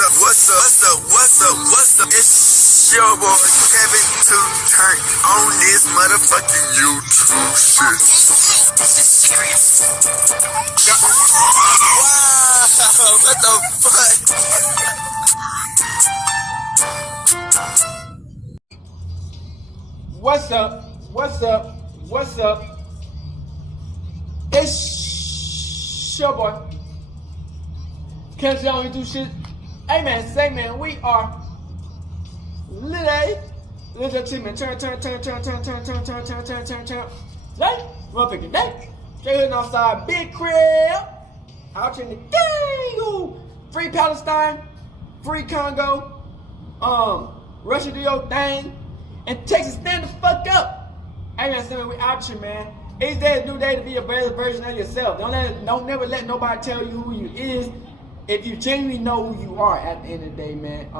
What's up? It's your boy Kevin to turn on this motherfucking YouTube shit. This is serious. Wow, what the fuck? What's up? It's your boy. Can't y'all do shit? Hey man, say man, we are little team man. Turn. Today, motherfucking day. Straight hitting outside, big crib. Out in the gang. Free Palestine, free Congo. Russia do your thing. And Texas, stand the fuck up. Hey man, say man, we out here, man. Each day is a new day to be a better version of yourself. Don't never let nobody tell you who you is. If you genuinely know who you are at the end of the day, man.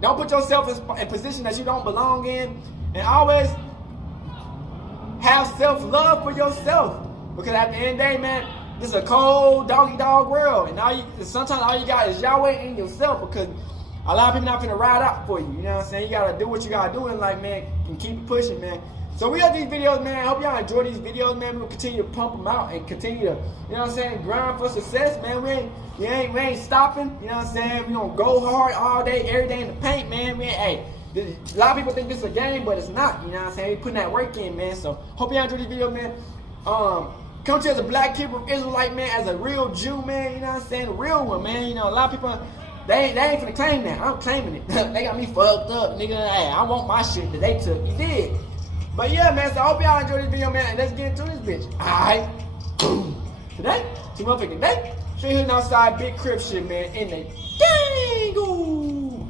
Don't put yourself in a position that you don't belong in. And always have self-love for yourself. Because at the end of the day, man, this is a cold dog world. And sometimes all you got is Yahweh and yourself. Because a lot of people not finna ride out for you. You know what I'm saying? You gotta do what you gotta do in life, man. And keep it pushing, man. So we got these videos, man. I hope y'all enjoy these videos, man. We'll continue to pump them out and continue to, you know what I'm saying, grind for success, man. We ain't stopping, you know what I'm saying? We gonna go hard all day, every day in the paint, man. A lot of people think this is a game, but it's not, you know what I'm saying? We putting that work in, man. So hope y'all enjoy these videos, man. Come to you as a black Hebrew Israelite, man, as a real Jew, man, you know what I'm saying? A real one, man. You know, a lot of people, they ain't finna claim that. I'm claiming it. They got me fucked up, nigga. Hey, I want my shit that they took. You did. But yeah, man, so I hope y'all enjoy this video, man, and let's get into this bitch. Alright. Today, two motherfucking day. Straight hitting outside, big crib shit, man, in the dangle.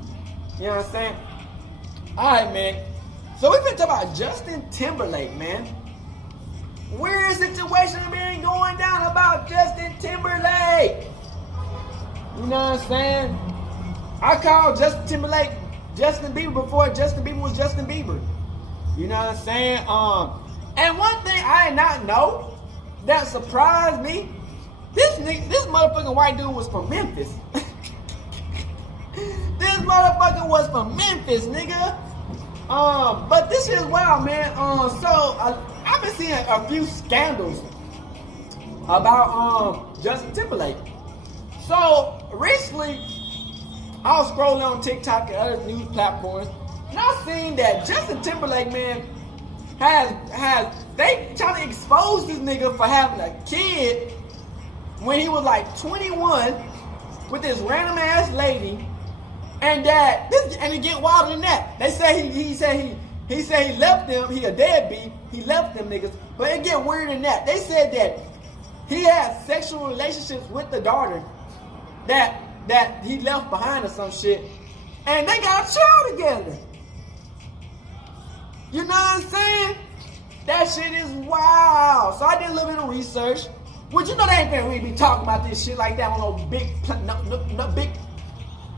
You know what I'm saying? Alright, man. So we've been talking about Justin Timberlake, man. Weird situation been going down about Justin Timberlake. You know what I'm saying? I called Justin Timberlake Justin Bieber before Justin Bieber was Justin Bieber. You know what I'm saying? And one thing I did not know that surprised me, this motherfucking white dude was from Memphis. This motherfucker was from Memphis, nigga. But this is wild, man. So I've been seeing a few scandals about Justin Timberlake. So recently, I was scrolling on TikTok and other news platforms. And I seen that Justin Timberlake, man, they trying to expose this nigga for having a kid when he was like 21 with this random ass lady, and it get wilder than that. They say he said he left them. He a deadbeat. He left them niggas, but it get weirder than that. They said that he had sexual relationships with the daughter that he left behind or some shit, and they got a child together. You know what I'm saying? That shit is wild. So I did a little bit of research. Which you know they ain't finna really be talking about this shit like that on no big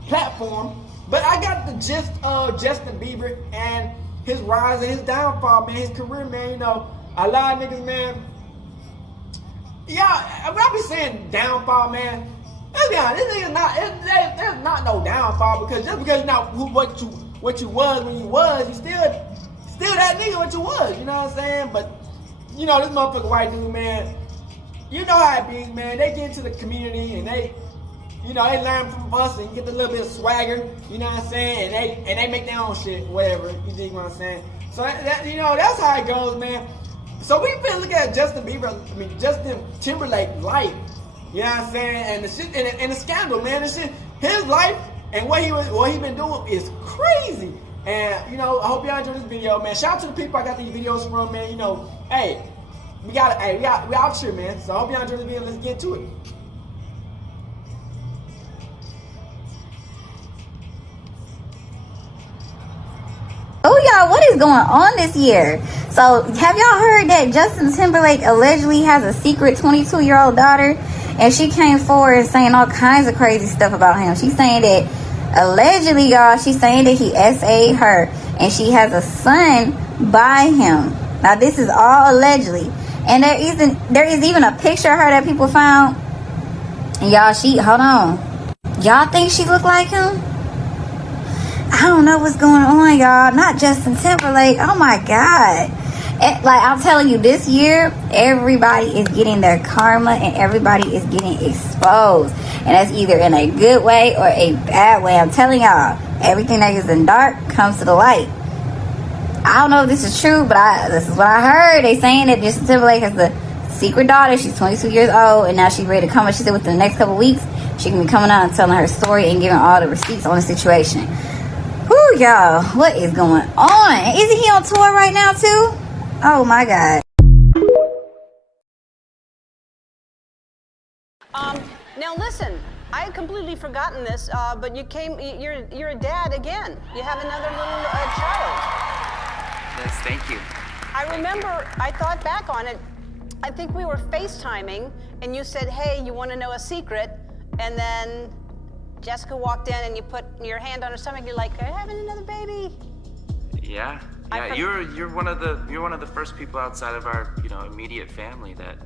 platform. But I got the gist of Justin Bieber and his rise and his downfall, man. His career, man. You know, a lot of niggas, man. Yeah, when I be saying downfall, man, let's be honest, this nigga's not. There's not no downfall because just because you're not what you was when you was, you still that nigga what you was, you know what I'm saying? But, you know, this motherfucker white dude, man, you know how it be, man. They get into the community and they learn from us and get a little bit of swagger, you know what I'm saying? And they make their own shit, whatever, you dig what I'm saying? So, that's how it goes, man. So we've been looking at Justin Timberlake life, you know what I'm saying? And the shit, and the scandal, man, the shit, his life and what he been doing is crazy. And, I hope y'all enjoy this video, man. Shout out to the people I got these videos from, man. Hey, we out here, man. So I hope y'all enjoy this video. Let's get to it. Oh, y'all, what is going on this year? So, have y'all heard that Justin Timberlake allegedly has a secret 22-year-old daughter? And she came forward saying all kinds of crazy stuff about him. She's saying that allegedly, y'all, she's saying that he SA'd her and she has a son by him. Now, this is all allegedly. And there is even a picture of her that people found. And y'all, hold on. Y'all think she look like him? I don't know what's going on, y'all. Not Justin Timberlake. Oh my God. Like I'm telling you, this year, everybody is getting their karma and everybody is getting exposed. And that's either in a good way or a bad way. I'm telling y'all, everything that is in dark comes to the light. I don't know if this is true, but this is what I heard. They saying that Justin Timberlake has the secret daughter. She's 22 years old, and now she's ready to come. She said within the next couple of weeks, she can be coming out and telling her story and giving all the receipts on the situation. Whoo, y'all, what is going on? Isn't he on tour right now, too? Oh, my God. Now, listen, I had completely forgotten this, but you're a dad again. You have another little child. Yes, thank you. I remember, I thought back on it, I think we were FaceTiming, and you said, hey, you want to know a secret? And then Jessica walked in, and you put your hand on her stomach, you're like, are you having another baby? Yeah. You're one of the first people outside of our, immediate family that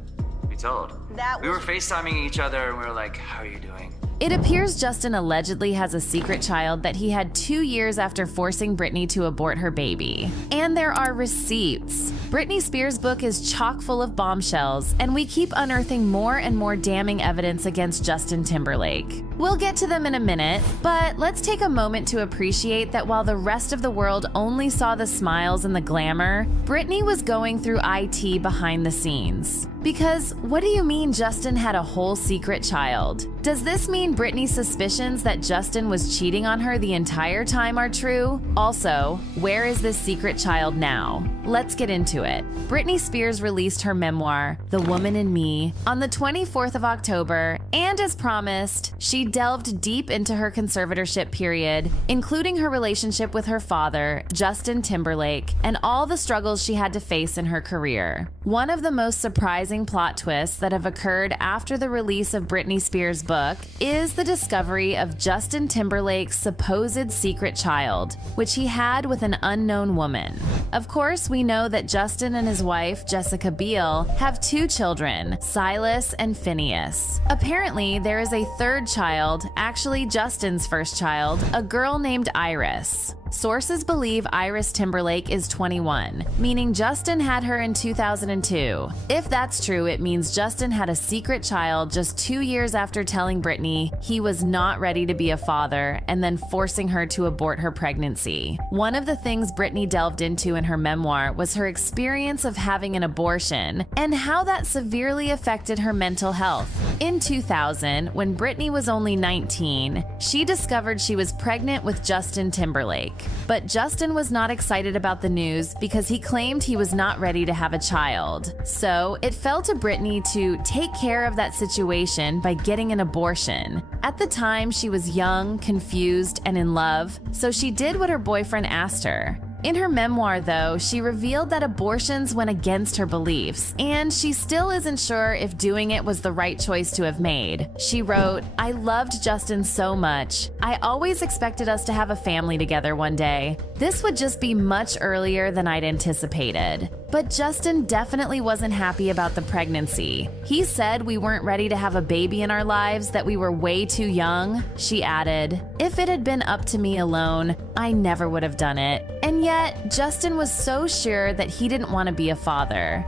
we told. We were FaceTiming each other, and we were like, how are you doing? It appears Justin allegedly has a secret child that he had 2 years after forcing Britney to abort her baby. And there are receipts. Britney Spears' book is chock full of bombshells, and we keep unearthing more and more damning evidence against Justin Timberlake. We'll get to them in a minute, but let's take a moment to appreciate that while the rest of the world only saw the smiles and the glamour, Britney was going through IT behind the scenes. Because what do you mean Justin had a whole secret child? Does this mean Britney's suspicions that Justin was cheating on her the entire time are true? Also, where is this secret child now? Let's get into it. Britney Spears released her memoir, The Woman in Me, on the 24th of October, and as promised, she delved deep into her conservatorship period, including her relationship with her father, Justin Timberlake, and all the struggles she had to face in her career. One of the most surprising plot twists that have occurred after the release of Britney Spears' book is the discovery of Justin Timberlake's supposed secret child, which he had with an unknown woman. Of course, we know that Justin and his wife, Jessica Biel, have 2 children, Silas and Phineas. Apparently, there is a third child, actually Justin's first child, a girl named Iris. Sources believe Iris Timberlake is 21, meaning Justin had her in 2002. If that's true, it means Justin had a secret child just 2 years after telling Britney he was not ready to be a father and then forcing her to abort her pregnancy. One of the things Britney delved into in her memoir was her experience of having an abortion and how that severely affected her mental health. In 2000, when Britney was only 19, she discovered she was pregnant with Justin Timberlake. But Justin was not excited about the news because he claimed he was not ready to have a child. So it fell to Britney to take care of that situation by getting an abortion. At the time, she was young, confused, and in love, so she did what her boyfriend asked her. In her memoir, though, she revealed that abortions went against her beliefs, and she still isn't sure if doing it was the right choice to have made. She wrote, "I loved Justin so much. I always expected us to have a family together one day. This would just be much earlier than I'd anticipated. But Justin definitely wasn't happy about the pregnancy. He said we weren't ready to have a baby in our lives, that we were way too young." She added, "If it had been up to me alone, I never would have done it." And yet, Justin was so sure that he didn't want to be a father.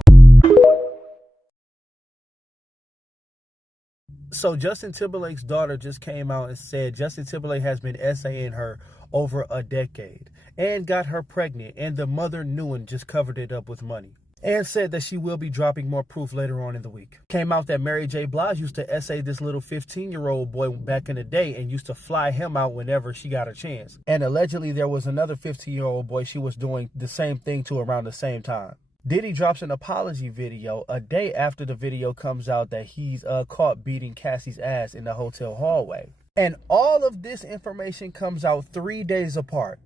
So Justin Timberlake's daughter just came out and said Justin Timberlake has been essaying her over a decade and got her pregnant, and the mother knew and just covered it up with money. And said that she will be dropping more proof later on in the week. Came out that Mary J. Blige used to essay this little 15-year-old boy back in the day and used to fly him out whenever she got a chance. And allegedly there was another 15-year-old boy she was doing the same thing to around the same time. Diddy drops an apology video a day after the video comes out that he's caught beating Cassie's ass in the hotel hallway. And all of this information comes out 3 days apart.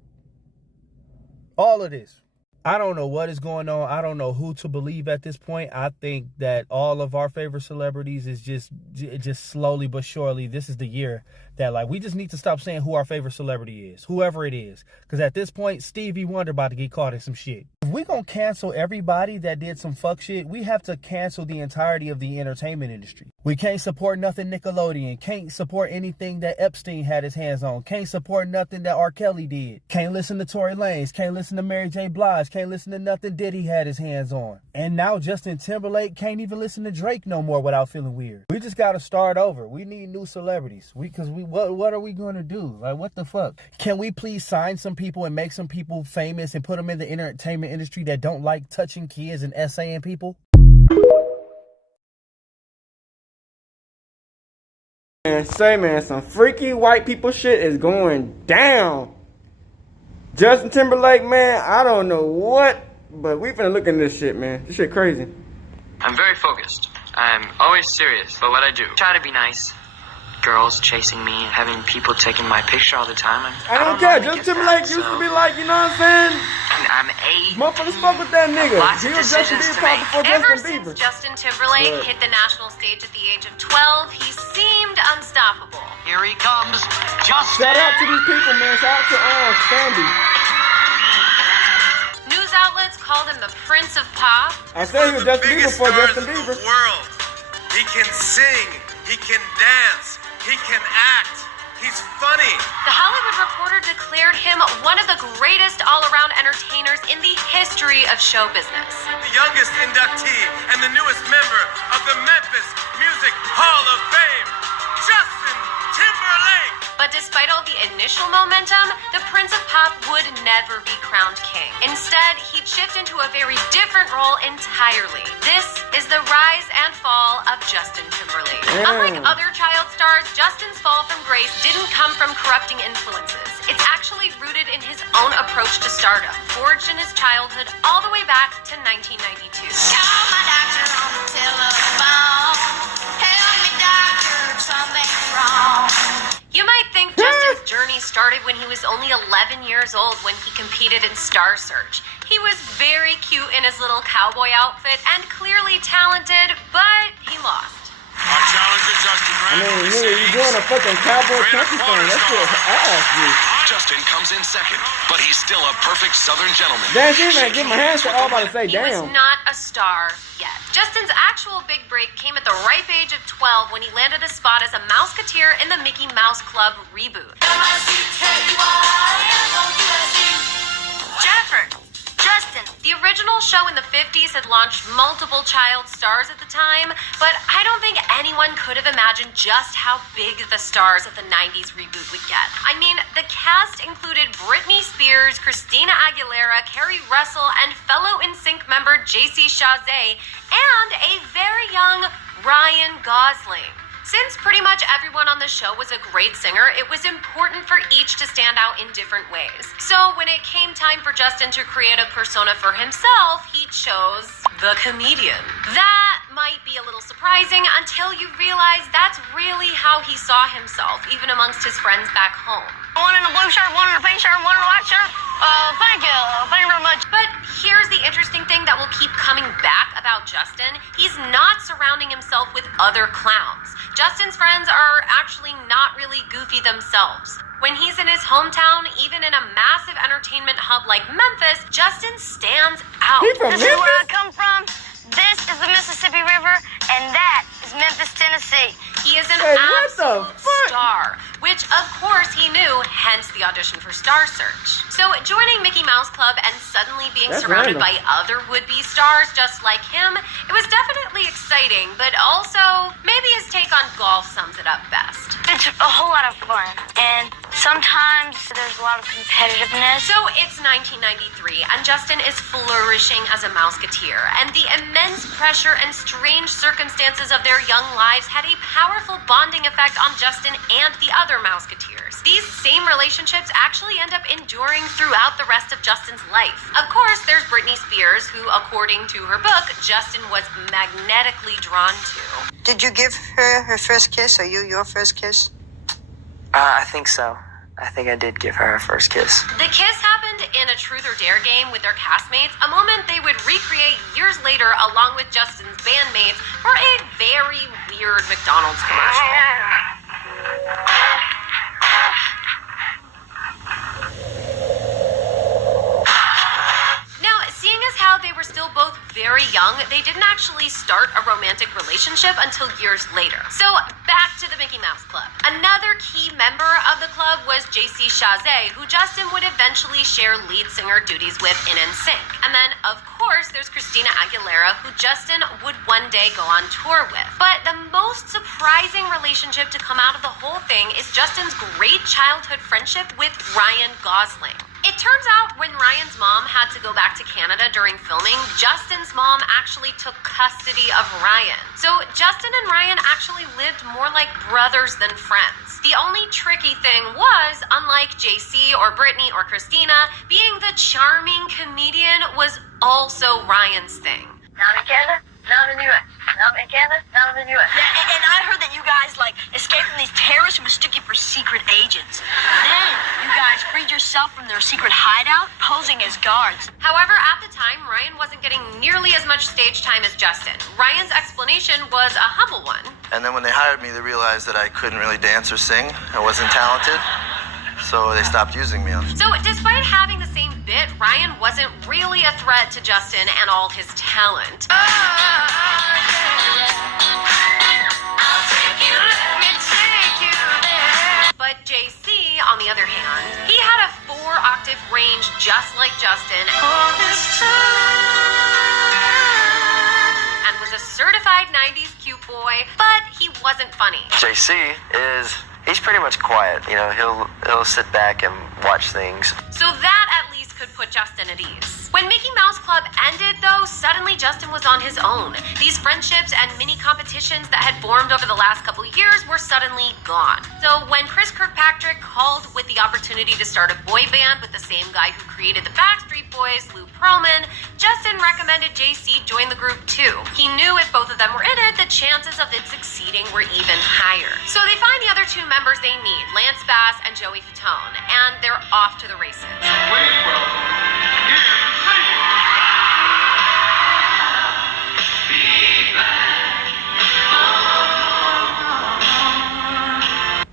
All of this. I don't know what is going on. I don't know who to believe at this point. I think that all of our favorite celebrities is just slowly but surely, this is the year that, like, we just need to stop saying who our favorite celebrity is, whoever it is. Because at this point, Stevie Wonder about to get caught in some shit. If we gonna cancel everybody that did some fuck shit, we have to cancel the entirety of the entertainment industry. We can't support nothing Nickelodeon, can't support anything that Epstein had his hands on, can't support nothing that R. Kelly did, can't listen to Tory Lanez, can't listen to Mary J. Blige, can't listen to nothing Diddy had his hands on. And now Justin Timberlake can't even listen to Drake no more without feeling weird. We just gotta start over. We need new celebrities. What are we gonna do? Like, what the fuck? Can we please sign some people and make some people famous and put them in the entertainment industry that don't like touching kids and essaying people? Man, some freaky white people shit is going down. Justin Timberlake, man, I don't know what, but we finna look into this shit, man. This shit crazy. I'm very focused. I'm always serious about what I do. Try to be nice. Girls chasing me and having people taking my picture all the time. I don't care. Justin Timberlake used to be like, you know what I'm saying? I'm motherfuckers fuck with that nigga. Lots He of was Justin decisions Bieber to before Ever Justin since Bieber. Justin Timberlake hit the national stage at the age of 12, he seemed unstoppable. Here he comes. Justin. Shout out to these people, man. Shout out to Sandy. News outlets called him the Prince of Pop. I said he was Justin Bieber before Justin Bieber. World. He can sing. He can dance. He can act. He's funny. The Hollywood Reporter declared him one of the greatest all-around entertainers in the history of show business. The youngest inductee and the newest member of the Memphis Music Hall of Fame, Justin Timberlake. But despite all the initial momentum, the Prince of Pop would never be crowned king. Instead, he'd shift into a very different role entirely. This is the rise and fall of Justin Timberlake. Unlike other child stars, Justin's fall from grace didn't come from corrupting influences. It's actually rooted in his own approach to stardom, forged in his childhood all the way back to 1992. Call my doctor on the telephone. Help me, doctor, something's wrong. You might think Justin's journey started when he was only 11 years old when he competed in Star Search. He was very cute in his little cowboy outfit and clearly talented, but he lost. Our challenger, Justin Nigga, you doing a fucking cowboy country thing. That shit ass, dude. Justin comes in second, but he's still a perfect Southern gentleman. Damn, she man, get my hands all about to say He damn. was not a star yet. Justin's actual big break came at the ripe age of 12 when he landed a spot as a Mouseketeer in the Mickey Mouse Club reboot. Jennifer, Justin. The original show in the 50s had launched multiple child stars at the time, but I don't think anyone could have imagined just how big the stars of the 90s reboot would get. I mean, the cast included Britney Spears, Christina Aguilera, Carrie Russell, and fellow NSYNC member JC Chazé, and a very young Ryan Gosling. Since pretty much everyone on the show was a great singer, it was important for each to stand out in different ways. So when it came time for Justin to create a persona for himself, he chose the comedian. That might be a little surprising until you realize that's really how he saw himself, even amongst his friends back home. One in a blue shirt, one in a pink shirt, one in a white shirt. Thank you. Thank you very much. But here's the interesting thing that will keep coming back about Justin. He's not surrounding himself with other clowns. Justin's friends are actually not really goofy themselves. When he's in his hometown, even in a massive entertainment hub like Memphis, Justin stands out. He from This is where I Memphis? come from. This is the Mississippi River, and that is Memphis, Tennessee. He is an Hey, what the absolute fuck? star, which of course he knew, hence the audition for Star Search. So joining Mickey Mouse Club and suddenly being That's surrounded random. by other would-be stars just like him, it was definitely exciting, but also maybe his take on golf sums it up best. It's a whole lot of fun, and sometimes there's a lot of competitiveness. So it's 1993, and Justin is flourishing as a Mouseketeer, and the immense pressure and strange circumstances of their young lives had a powerful bonding effect on Justin and the other Mouseketeers. These same relationships actually end up enduring throughout the rest of Justin's life. Of course, there's Britney Spears, who, according to her book, Justin was magnetically drawn to. Did you give her her first kiss, or you your first kiss? I think so. I think I did give her her first kiss. The kiss happened in a Truth or Dare game with their castmates, a moment they would recreate years later along with Justin's bandmates for a very weird McDonald's commercial. Now, seeing very young, they didn't actually start a romantic relationship until years later. So back to the Mickey Mouse Club. Another key member of the club was JC Chasez, who Justin would eventually share lead singer duties with in NSYNC. And then, of course, there's Christina Aguilera, who Justin would one day go on tour with. But the most surprising relationship to come out of the whole thing is Justin's great childhood friendship with Ryan Gosling. It turns out when Ryan's mom had to go back to Canada during filming, Justin's mom actually took custody of Ryan. So Justin and Ryan actually lived more like brothers than friends. The only tricky thing was, unlike JC or Brittany or Christina, being the charming comedian was also Ryan's thing. Now in Canada, now in the U.S. Now in Canada, now in the U.S. Yeah, and I heard that you guys, escaped from these terrorists who mistook you for secret agents. Then you guys freed yourself from their secret hideout, posing as guards. However, at the time, Ryan wasn't getting nearly as much stage time as Justin. Ryan's explanation was a humble one. And then when they hired me, they realized that I couldn't really dance or sing. I wasn't talented. So they stopped using me. So despite having the same bit, Ryan wasn't really a threat to Justin and all his talent. But JC, on the other hand, he had a 4-octave range just like Justin and was a certified 90s cute boy, but he wasn't funny. JC he's pretty much quiet. You know, he'll sit back and watch things. So that at least could put Justin at ease. When Mickey Mouse Club ended, though, suddenly Justin was on his own. These friendships and mini competitions that had formed over the last couple years were suddenly gone. So when Chris Kirkpatrick called with the opportunity to start a boy band with the same guy who created the Backstreet Boys, Lou Pearlman, Justin recommended JC join the group too. He knew if both of them were in it, the chances of it succeeding were even higher. So they find the other 2 members they need, Lance Bass and Joey Fatone, and they're off to the races.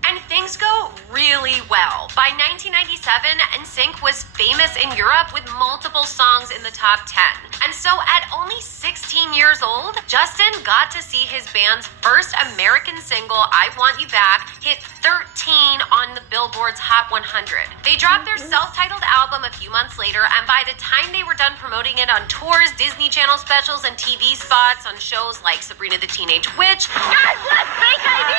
And things go really well. By 1997, NSYNC was famous in Europe with multiple songs in the top 10. And so at only 16 years old, Justin got to see his band's first American single, I Want You Back, hit 13 on the Billboard's Hot 100. They dropped their self-titled album a few months later, and by the time they were done promoting it on tours, Disney Channel specials, and TV spots on shows like Sabrina the Teenage Witch, God bless BKD!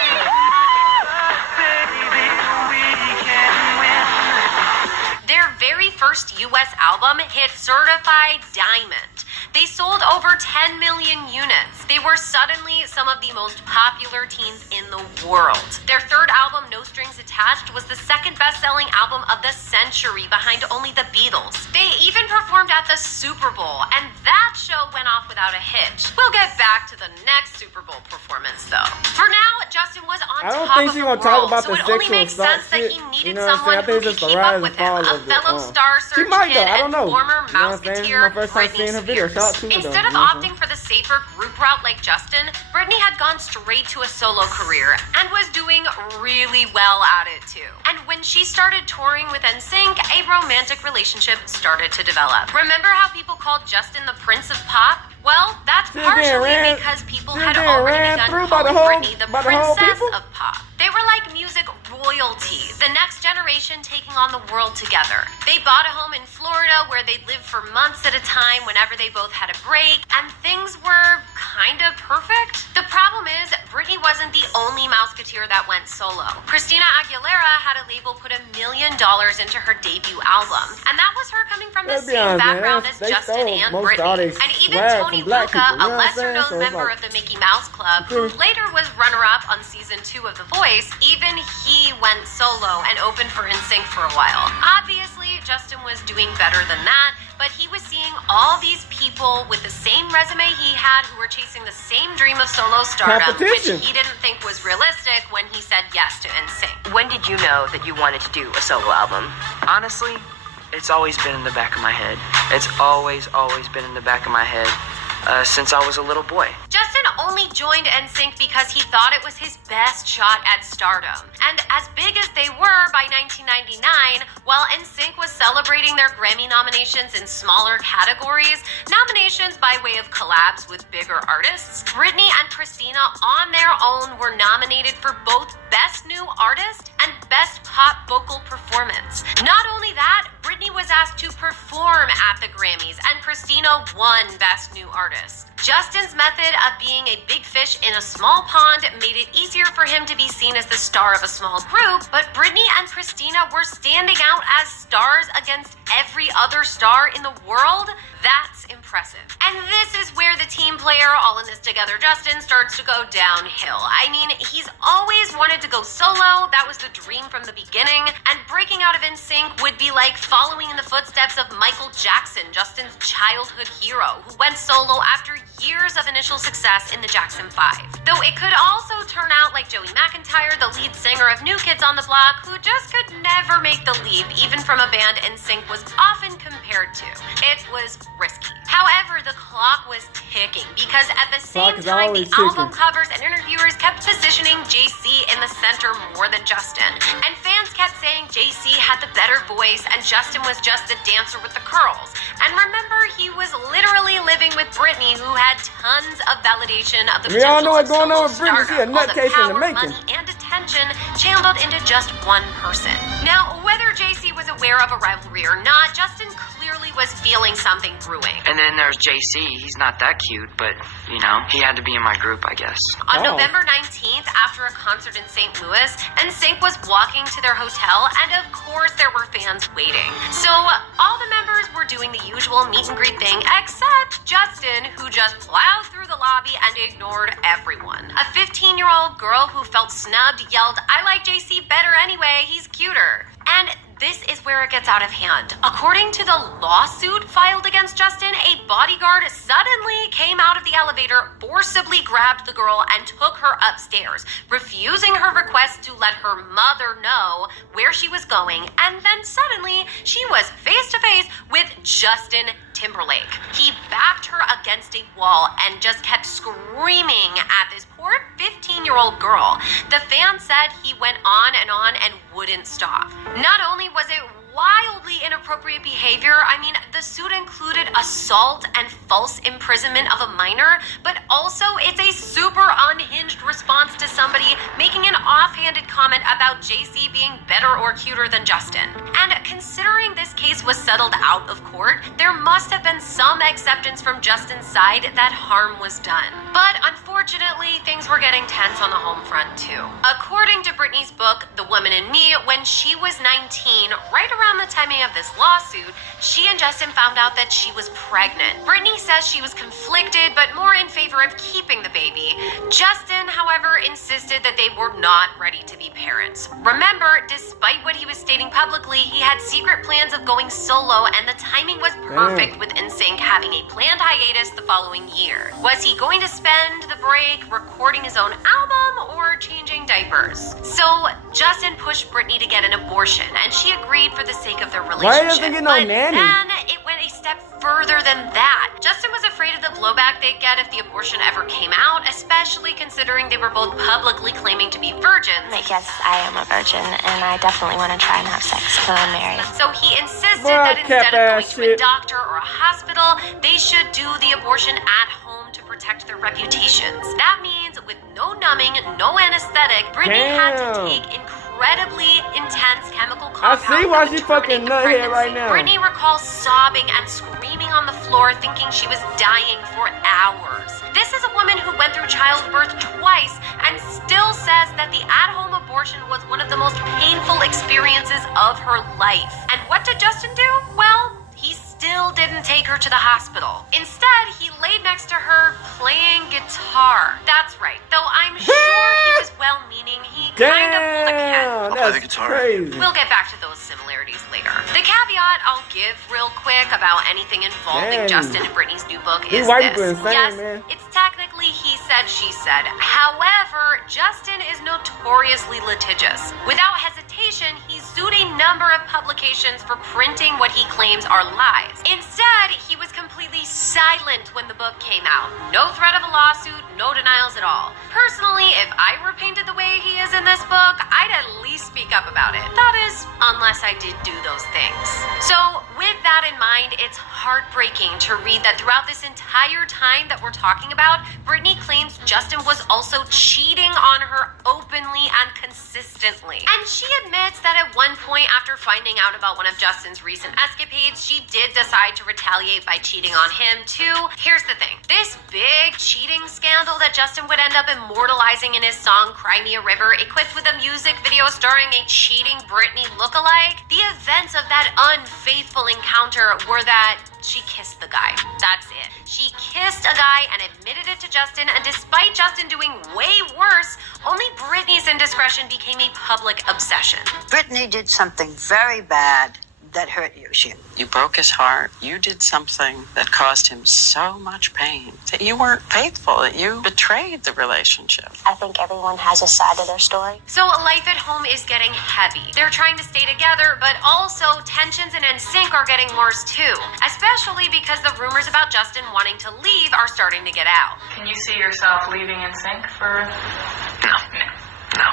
their very first U.S. album hit certified diamond. They sold over 10 million units. They were suddenly some of the most popular teens in the world. Their third album, No Strings Attached, was the second best-selling album of the century behind only the Beatles. They even performed at the Super Bowl, and that show went off without a hitch. We'll get back to the next Super Bowl performance, though. For now, Justin was on top of the world, so it only makes sense that he needed someone who could keep up with him, a fellow star search kid and former Mouseketeer, Britney Spears. Instead of opting for the safer group route like Justin, Britney had gone straight to a solo career and was doing really well at it too. And when she started touring with NSYNC, a romantic relationship started to develop. Remember how people called Justin the Prince of Pop? Well, that's partially because people had already begun calling Britney the Princess of Pop. They were like music royalty, the next generation taking on the world together. They bought a home in Florida where they'd live for months at a time whenever they both had a break, and things were kind of perfect. The problem is, Britney wasn't the only Mouseketeer that went solo. Christina Aguilera had a label put $1 million into her debut album, and that was her coming from the same background as Justin and Britney. And even Tony Luca, a lesser-known member of the Mickey Mouse Club, who later was runner-up on season 2 of The Voice, even he went solo and opened for NSYNC for a while. Obviously, Justin was doing better than that, but he was seeing all these people with the same resume he had who were chasing the same dream of solo stardom, which he didn't think was realistic when he said yes to NSYNC. When did you know that you wanted to do a solo album? Honestly, it's always been in the back of my head. It's always been in the back of my head. since I was a little boy. Justin only joined NSYNC because he thought it was his best shot at stardom. And as big as they were by 1999, while NSYNC was celebrating their Grammy nominations in smaller categories, nominations by way of collabs with bigger artists, Britney and Christina on their own were nominated for both Best New Artist and Best Pop Vocal Performance. Not only that, Britney was asked to perform at the Grammys, and Christina won Best New Artist. Justin's method of being a big fish in a small pond made it easier for him to be seen as the star of a small group, but Britney and Christina were standing out as stars against every other star in the world. That's impressive. And this is where the team player, all in this together Justin, starts to go downhill. I mean, he's always wanted to go solo. That was the dream from the beginning. And breaking out of NSYNC would be like following in the footsteps of Michael Jackson, Justin's childhood hero, who went solo after years of initial success in the Jackson 5. Though it could also turn out like Joey McIntyre, the lead singer of New Kids on the Block, who just could never make the leap, even from a band NSYNC was often compared to. It was risky. However, the clock was ticking because at the same time, the album covers and interviewers kept positioning JC in the center more than Justin. And fans kept saying JC had the better voice and Justin was just the dancer with the curls. And remember, he was literally living with Britney, who had tons of validation of the We all potential know what's of going on solo with Britney. She a stardom, all the nutcase in the power, making. money, and attention channeled into just one person. Now, whether JC was aware of a rivalry or not, Justin clearly was feeling something brewing. And then there's JC. He's not that cute, but, you know, he had to be in my group, I guess. On November 19th, after a concert in St. Louis, NSYNC was walking to their hotel, and of course there were fans waiting. So all the members were doing the usual meet and greet thing, except Justin, who just plowed through the lobby and ignored everyone. A 15-year-old girl who felt snubbed yelled, "I like JC better anyway, he's cuter." And this is where it gets out of hand. According to the lawsuit filed against Justin, a bodyguard suddenly came out of the elevator, forcibly grabbed the girl, and took her upstairs, refusing her request to let her mother know where she was going, and then suddenly she was face to face with Justin Timberlake. He backed her against a wall and just kept screaming at this poor 15-year-old girl. The fan said he went on and wouldn't stop. Not only was it wildly inappropriate behavior, I mean, the suit included assault and false imprisonment of a minor, but also it's a super unhinged response to somebody making an offhanded comment about JC being better or cuter than Justin. And considering this case was settled out of court, there must have been some acceptance from Justin's side that harm was done. But unfortunately, things were getting tense on the home front too. According to Britney's book, The Woman in Me, when she was 19, right around the timing of this lawsuit, she and Justin found out that she was pregnant. Britney says she was conflicted, but more in favor of keeping the baby. Justin, however, insisted that they were not ready to be parents. Remember, despite what he was stating publicly, he had secret plans of going solo, and the timing was perfect with NSYNC having a planned hiatus the following year. Was he going to spend the break recording his own album or changing diapers? So Justin pushed Britney to get an abortion, and she agreed for the sake of their relationship. Why doesn't get no nanny? Then it went a step further than that. Justin was afraid of the blowback they'd get if the abortion ever came out, especially considering they were both publicly claiming to be virgins. I guess I am a virgin, and I definitely want to try and have sex until I'm married. So he insisted that instead of going to a doctor or a hospital, they should do the abortion at home to protect their reputations. That means with no numbing, no anesthetic, Britney had to take incredibly intense chemical compounds. I see why she's fucking nuthead right now. Britney recalls sobbing and screaming on the floor, thinking she was dying for hours. This is a woman who went through childbirth twice and still says that the at-home abortion was one of the most painful experiences of her life. And what did Justin do? Well, he still didn't take her to the hospital. Instead, he laid next to her playing guitar. That's right. Though I'm sure he was well-meaning, he kind of pulled a Ken. I'll play the guitar. Crazy. We'll get back to those similarities later. The caveat I'll give real quick about anything involving Justin and Britney's new book is this. Yes, it's technically he said, she said. However, Justin is notoriously litigious. Without hesitation, he sued a number of publications for printing what he claims are lies. Instead, he was completely silent when the book came out. No threat of a lawsuit, no denials at all. Personally, if I were painted the way he is in this book, I'd at least speak up about it. That is, unless I did do those things. So, with that in mind, it's heartbreaking to read that throughout this entire time that we're talking about, Britney claims Justin was also cheating on her openly and consistently. And she admits that at one point after finding out about one of Justin's recent escapades, she did decide to retaliate by cheating on him too. Here's the thing. This big cheating scandal that Justin would end up immortalizing in his song Cry Me a River, equipped with a music video starring a cheating Britney lookalike, the events of that unfaithful encounter were that she kissed the guy. That's it. She kissed a guy and admitted it to Justin, and despite Justin doing way worse, only Britney's indiscretion became a public obsession. Britney did something very bad that hurt you. You broke his heart. You did something that caused him so much pain. That you weren't faithful. That you betrayed the relationship. I think everyone has a side to their story. So life at home is getting heavy. They're trying to stay together, but also tensions in NSYNC are getting worse too. Especially because the rumors about Justin wanting to leave are starting to get out. Can you see yourself leaving NSYNC for... No.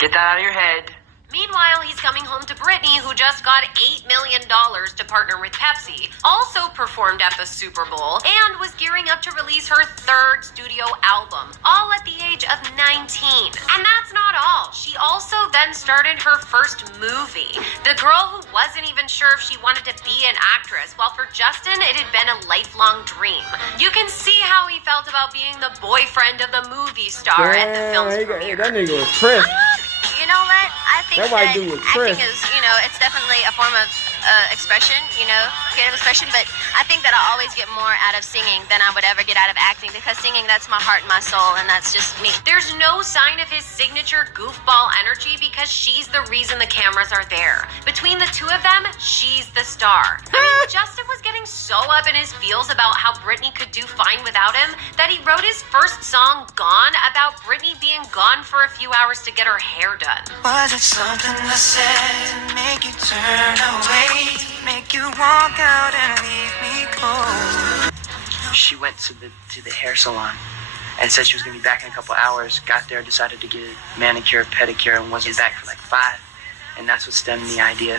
Get that out of your head. Meanwhile, he's coming home to Britney, who just got $8 million to partner with Pepsi, also performed at the Super Bowl, and was gearing up to release her third studio album, all at the age of 19. And that's not all. She also then started her first movie. The girl who wasn't even sure if she wanted to be an actress, while for Justin, it had been a lifelong dream. You can see how he felt about being the boyfriend of the movie star at the film's premiere. That nigga was Chris. You know what? I think that acting is, it's definitely a form of expression, creative expression, but I think that I always get more out of singing than I would ever get out of acting, because singing, that's my heart and my soul, and that's just me. There's no sign of his signature goofball energy because she's the reason the cameras are there. Between the two of them, she's the star. I mean, Justin was getting so up in his feels about how Britney could do fine without him that he wrote his first song, Gone, about Britney being gone for a few hours to get her hair done. Was it something I said to make you turn away, make you walk out and leave me cold? She went to the hair salon and said she was going to be back in a couple hours. Got there, decided to get a manicure, pedicure, and wasn't back for like 5. And that's what stemmed the idea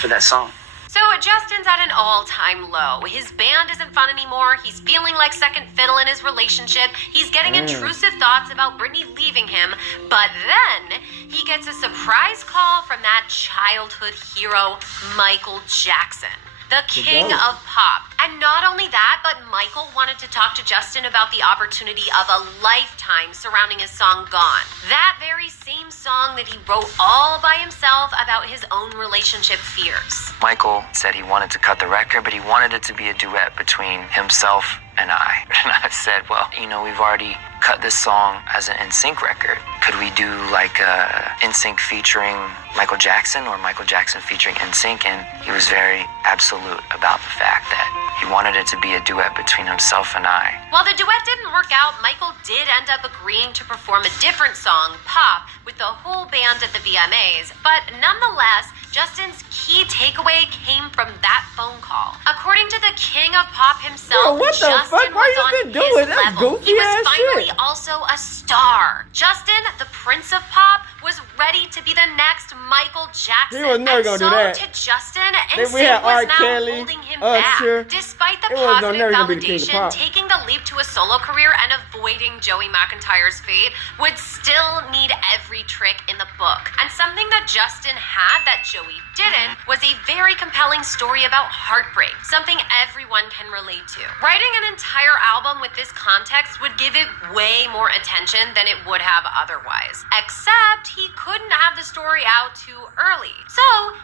for that song. So Justin's at an all-time low. His band isn't fun anymore. He's feeling like second fiddle in his relationship. He's getting intrusive thoughts about Britney leaving him. But then he gets a surprise call from that childhood hero, Michael Jackson, the king of pop. And not only that, but Michael wanted to talk to Justin about the opportunity of a lifetime surrounding his song Gone. That very same song that he wrote all by himself about his own relationship fears. Michael said he wanted to cut the record, but he wanted it to be a duet between himself and I. And I said, well, we've already cut this song as an NSYNC record. Could we do like a NSYNC featuring Michael Jackson or Michael Jackson featuring NSYNC? And he was very absolute about the fact that he wanted it to be a duet between himself and I. While the duet didn't work out, Michael did end up agreeing to perform a different song, Pop, with the whole band at the VMAs. But nonetheless, Justin's key takeaway came from that phone call. According to the king of pop himself, Justin was on his level. He was finally also a star. Justin, the Prince of Pop, was ready to be the next Michael Jackson. He was never gonna do that. To Justin, Then we had NSYNC was R. now Kelly, holding him Usher. back. Despite the It was positive never gonna be the king of validation, pop. taking the leap to a solo career and avoiding Joey McIntyre's fate would still need every trick in the book. And something that Justin had that Joey didn't was a very compelling story about heartbreak, something everyone can relate to. Writing an entire album with this context would give it way more attention than it would have otherwise. Except he couldn't have the story out too early. So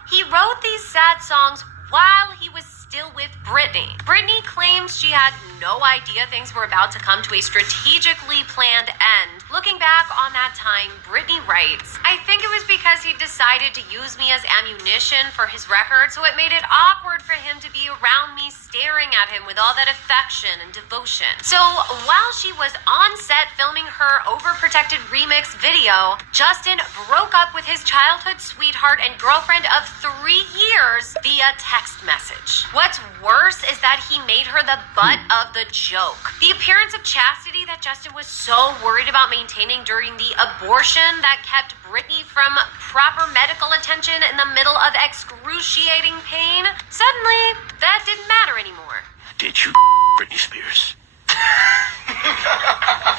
he wrote these sad songs while he was still with Britney. Britney claims she had no idea things were about to come to a strategically planned end Looking back on that time, Britney writes, I think it was because he decided to use me as ammunition for his record, so it made it awkward for him to be around me staring at him with all that affection and devotion. So while she was on set filming her overprotected remix video, Justin broke up with his childhood sweetheart and girlfriend of 3 years via text message. What's worse is that he made her the butt of the joke. The appearance of chastity that Justin was so worried about maintaining during the abortion that kept Britney from proper medical attention in the middle of excruciating pain, suddenly that didn't matter anymore. Did you Britney Spears?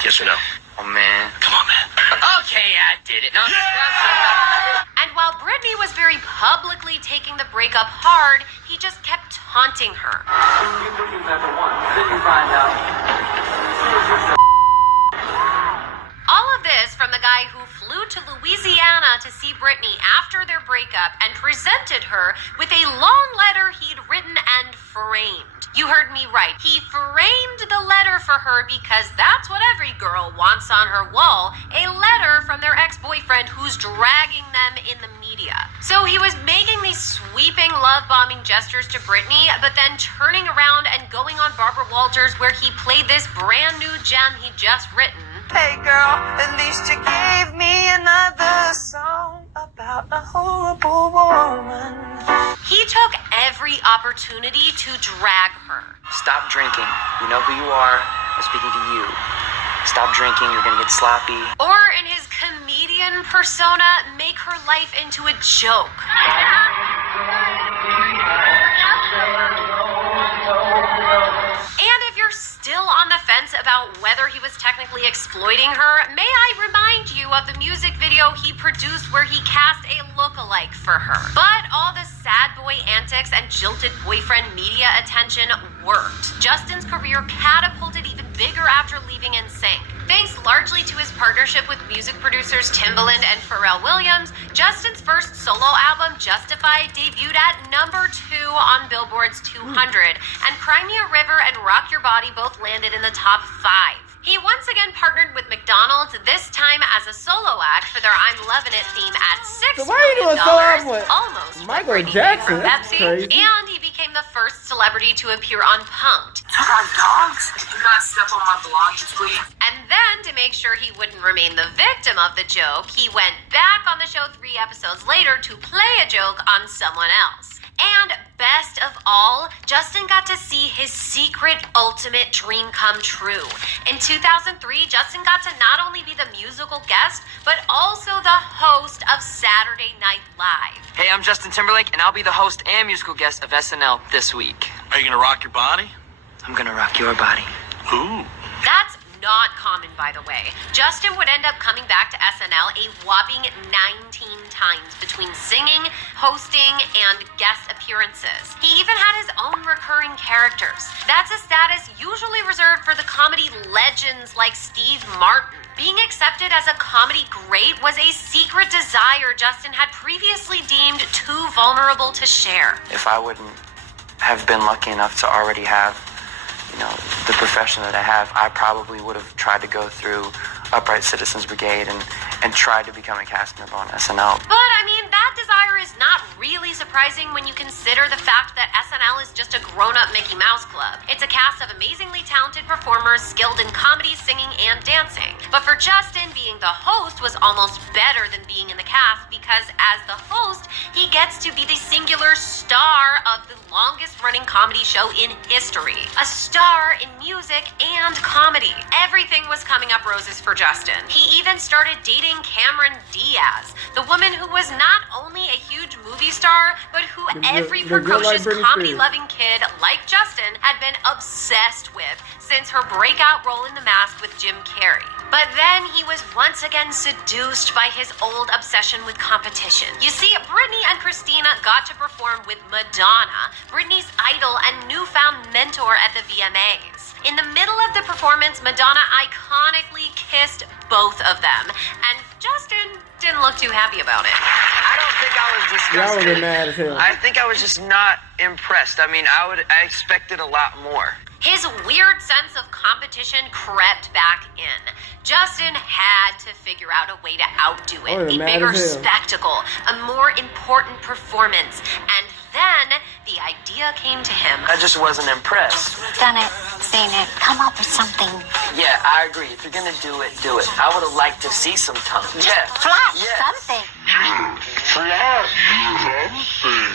Yes or no? Oh, man. Come on, man. Okay, I did it. No. And while Britney was very publicly taking the breakup hard, he just kept taunting her. You believe that the one, then you find out. All of this from the guy who flew to Louisiana to see Britney after their breakup and presented her with a long letter he'd written and framed. You heard me right. He framed the letter for her because that's what every girl wants on her wall, a letter from their ex-boyfriend who's dragging them in the media. So he was making these sweeping love-bombing gestures to Britney, but then turning around and going on Barbara Walters where he played this brand new gem he'd just written. Hey girl, at least you gave me another song about a horrible woman. He took every opportunity to drag her. Stop drinking. You know who you are. I'm speaking to you. Stop drinking. You're gonna get sloppy. Or in his comedian persona, make her life into a joke. And if you're still on the fence about whether he was technically exploiting her, may I remind you of the music video he produced where he cast a look-alike for her. But all the sad boy antics and jilted boyfriend media attention worked. Justin's career catapulted even bigger after leaving NSYNC. Thanks largely to his partnership with music producers Timberlake and Pharrell Williams, Justin's first solo album, Justified, debuted at number 2 on Billboard's 200, and Cry Me a River and Rock Your Body both landed in the top 5. He once again partnered with McDonald's, this time as a solo act for their I'm Lovin' It theme at $6 So why are you doing solo album with almost Michael Britney Jackson? from That's Pepsi, crazy. and he became the first celebrity to appear on Punk'd. Took on dogs? Do not step on my belongings, please. And then, to make sure he wouldn't remain the victim of the joke, he went back on the show 3 episodes later to play a joke on someone else. And best of all, Justin got to see his secret ultimate dream come true. In 2003, Justin got to not only be the musical guest, but also the host of Saturday Night Live. Hey, I'm Justin Timberlake, and I'll be the host and musical guest of SNL this week. Are you gonna rock your body? I'm gonna rock your body. Ooh. That's not common, by the way. Justin would end up coming back to SNL a whopping 19 times between singing, hosting, and guest appearances. He even had his own recurring characters. That's a status usually reserved for the comedy legends like Steve Martin. Being accepted as a comedy great was a secret desire Justin had previously deemed too vulnerable to share. If I wouldn't have been lucky enough to already have, the profession that I have, I probably would have tried to go through Upright Citizens Brigade and tried to become a cast member on SNL. But, I mean, that desire is not really surprising when you consider the fact that SNL is just a grown-up Mickey Mouse club. It's a cast of amazingly talented performers skilled in comedy, singing, and dancing. But for Justin, being the host was almost better than being in the cast because as the host, he gets to be the singular star of the longest-running comedy show in history. A star in music and comedy. Everything was coming up roses for Justin. He even started dating Cameron Diaz, the woman who was not only a huge movie star, but who every precocious comedy-loving kid like Justin had been obsessed with since her breakout role in The Mask with Jim Carrey. But then he was once again seduced by his old obsession with competition. You see, Britney and Christina got to perform with Madonna, Britney's idol and newfound mentor at the VMAs. In the middle of the performance, Madonna iconically kissed both of them, and Justin didn't look too happy about it. I don't think I was Y'all disgusted. were mad as hell. I think I was just not impressed. I mean, I expected a lot more. His weird sense of competition crept back in. Justin had to figure out a way to outdo it. Oh, A mad bigger as hell. spectacle, a more important performance. And then the idea came to him. I just wasn't impressed. Done it, seen it. Come up with something. Yeah, I agree. If you're gonna do it, do it. I would have liked to see some tongue. Yeah. Flash Yeah. something.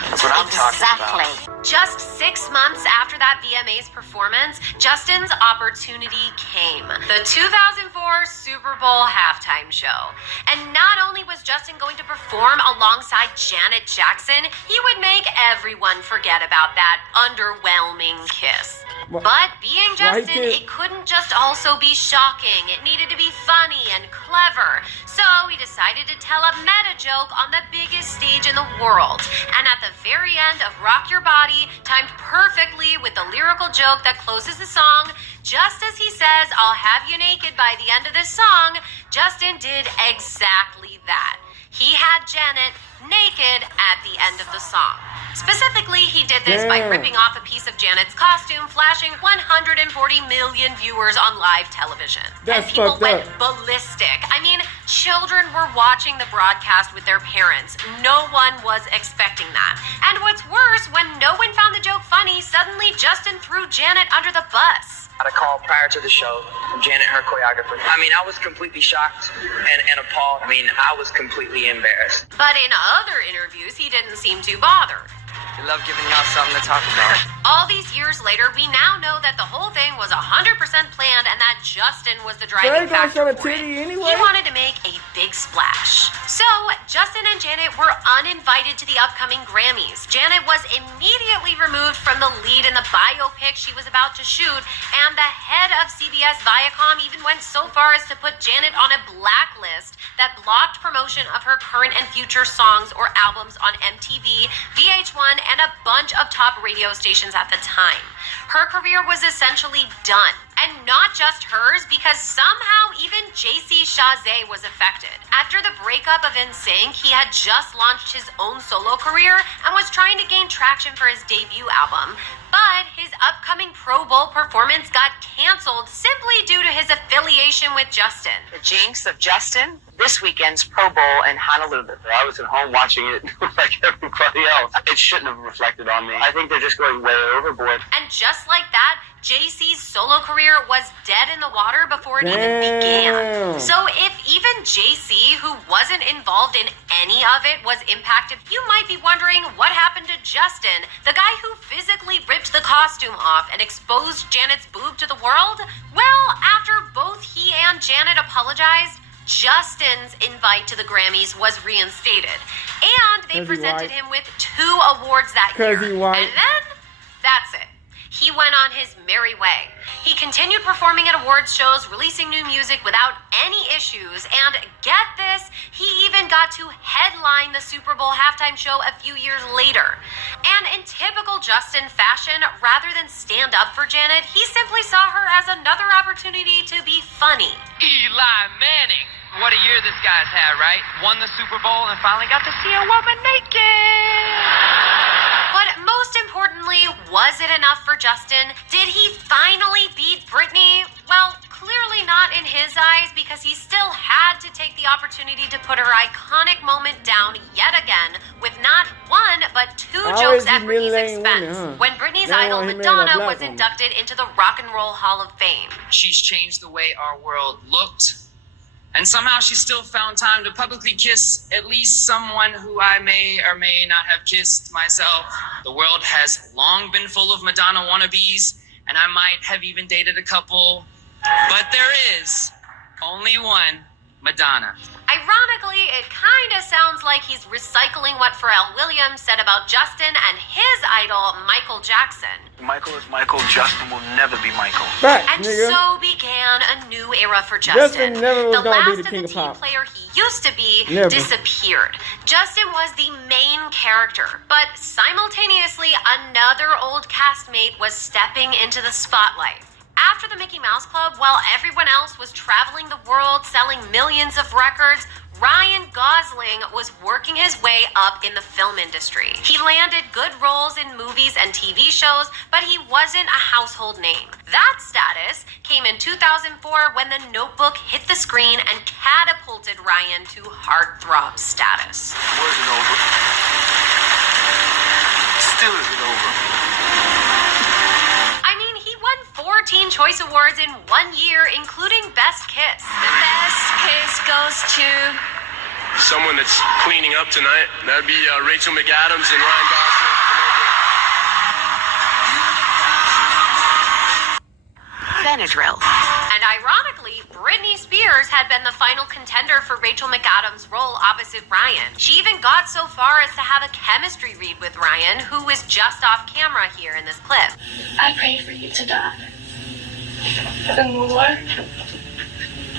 That's what I'm talking about. Exactly. Just 6 months after that VMA's performance, Justin's opportunity came. The 2004 Super Bowl halftime show. And not only was Justin going to perform alongside Janet Jackson, he would make everyone forget about that underwhelming kiss. But being Justin, it couldn't just also be shocking. It needed to be funny and clever. So he decided to tell a meta joke on the biggest stage in the world. And at the very end of Rock Your Body, timed perfectly with the lyrical joke that closes the song, just as he says, "I'll have you naked by the end of this song," Justin did exactly that. He had Janet naked at the end of the song. Specifically, he did this by ripping off a piece of Janet's costume, flashing 140 million viewers on live television. That's and people fucked went up. ballistic. I mean, children were watching the broadcast with their parents. No one was expecting that. And what's worse, when no one found the joke funny, suddenly Justin threw Janet under the bus. I had a call prior to the show from Janet, her choreographer. I mean, I was completely shocked and appalled. I mean, I was completely embarrassed. But in other interviews, he didn't seem too bothered. We love giving y'all something to talk about. All these years later, we now know that the whole thing was 100% planned and that Justin was the driving factor for it. Anyway. He wanted to make a big splash. So, Justin and Janet were uninvited to the upcoming Grammys. Janet was immediately removed from the lead in the biopic she was about to shoot, and the head of CBS Viacom even went so far as to put Janet on a blacklist that blocked promotion of her current and future songs or albums on MTV, VH1, and a bunch of top radio stations at the time. Her career was essentially done. And not just hers, because somehow even JC Chazé was affected. After the breakup of NSYNC, he had just launched his own solo career and was trying to gain traction for his debut album. But his upcoming Pro Bowl performance got canceled simply due to his affiliation with Justin. The jinx of Justin, this weekend's Pro Bowl in Honolulu. I was at home watching it like everybody else. It shouldn't have reflected on me. I think they're just going way overboard. And just like that, JC's solo career was dead in the water before it even began. So if even JC, who wasn't involved in any of it, was impacted, you might be wondering what happened to Justin, the guy who physically ripped the costume off and exposed Janet's boob to the world? Well, after both he and Janet apologized, Justin's invite to the Grammys was reinstated. And they presented him with 2 awards that year. And then, that's it. He went on his merry way. He continued performing at awards shows, releasing new music without any issues, and get this, he even got to headline the Super Bowl halftime show a few years later. And in typical Justin fashion, rather than stand up for Janet, he simply saw her as another opportunity to be funny. Eli Manning. What a year this guy's had, right? Won the Super Bowl and finally got to see a woman naked. But most importantly, was it enough for Justin? Did he finally beat Britney? Well, clearly not in his eyes, because he still had to take the opportunity to put her iconic moment down yet again with not one, but 2 jokes at Britney's expense. When Britney's idol, Madonna, was inducted into the Rock and Roll Hall of Fame. She's changed the way our world looked. And somehow she still found time to publicly kiss at least someone who I may or may not have kissed myself. The world has long been full of Madonna wannabes, and I might have even dated a couple. But there is only one Madonna. Ironically, it kind of sounds like he's recycling what Pharrell Williams said about Justin and his idol, Michael Jackson. Michael is Michael. Justin will never be Michael. And so began a new era for Justin. The last of the team player he used to be disappeared. Justin was the main character, but simultaneously another old castmate was stepping into the spotlight. After the Mickey Mouse Club, while everyone else was traveling the world selling millions of records, Ryan Gosling was working his way up in the film industry. He landed good roles in movies and TV shows, but he wasn't a household name. That status came in 2004 when The Notebook hit the screen and catapulted Ryan to heartthrob status. Wasn't over. Still isn't over. I mean, he won 14 Choice Awards in 1 year, including Best Kiss. The best kiss goes to someone that's cleaning up tonight. That'd be Rachel McAdams and Ryan Gosling. Benadryl. And ironically, Britney Spears had been the final contender for Rachel McAdams' role opposite Ryan. She even got so far as to have a chemistry read with Ryan, who was just off camera here in this clip. I prayed for you to die. And what?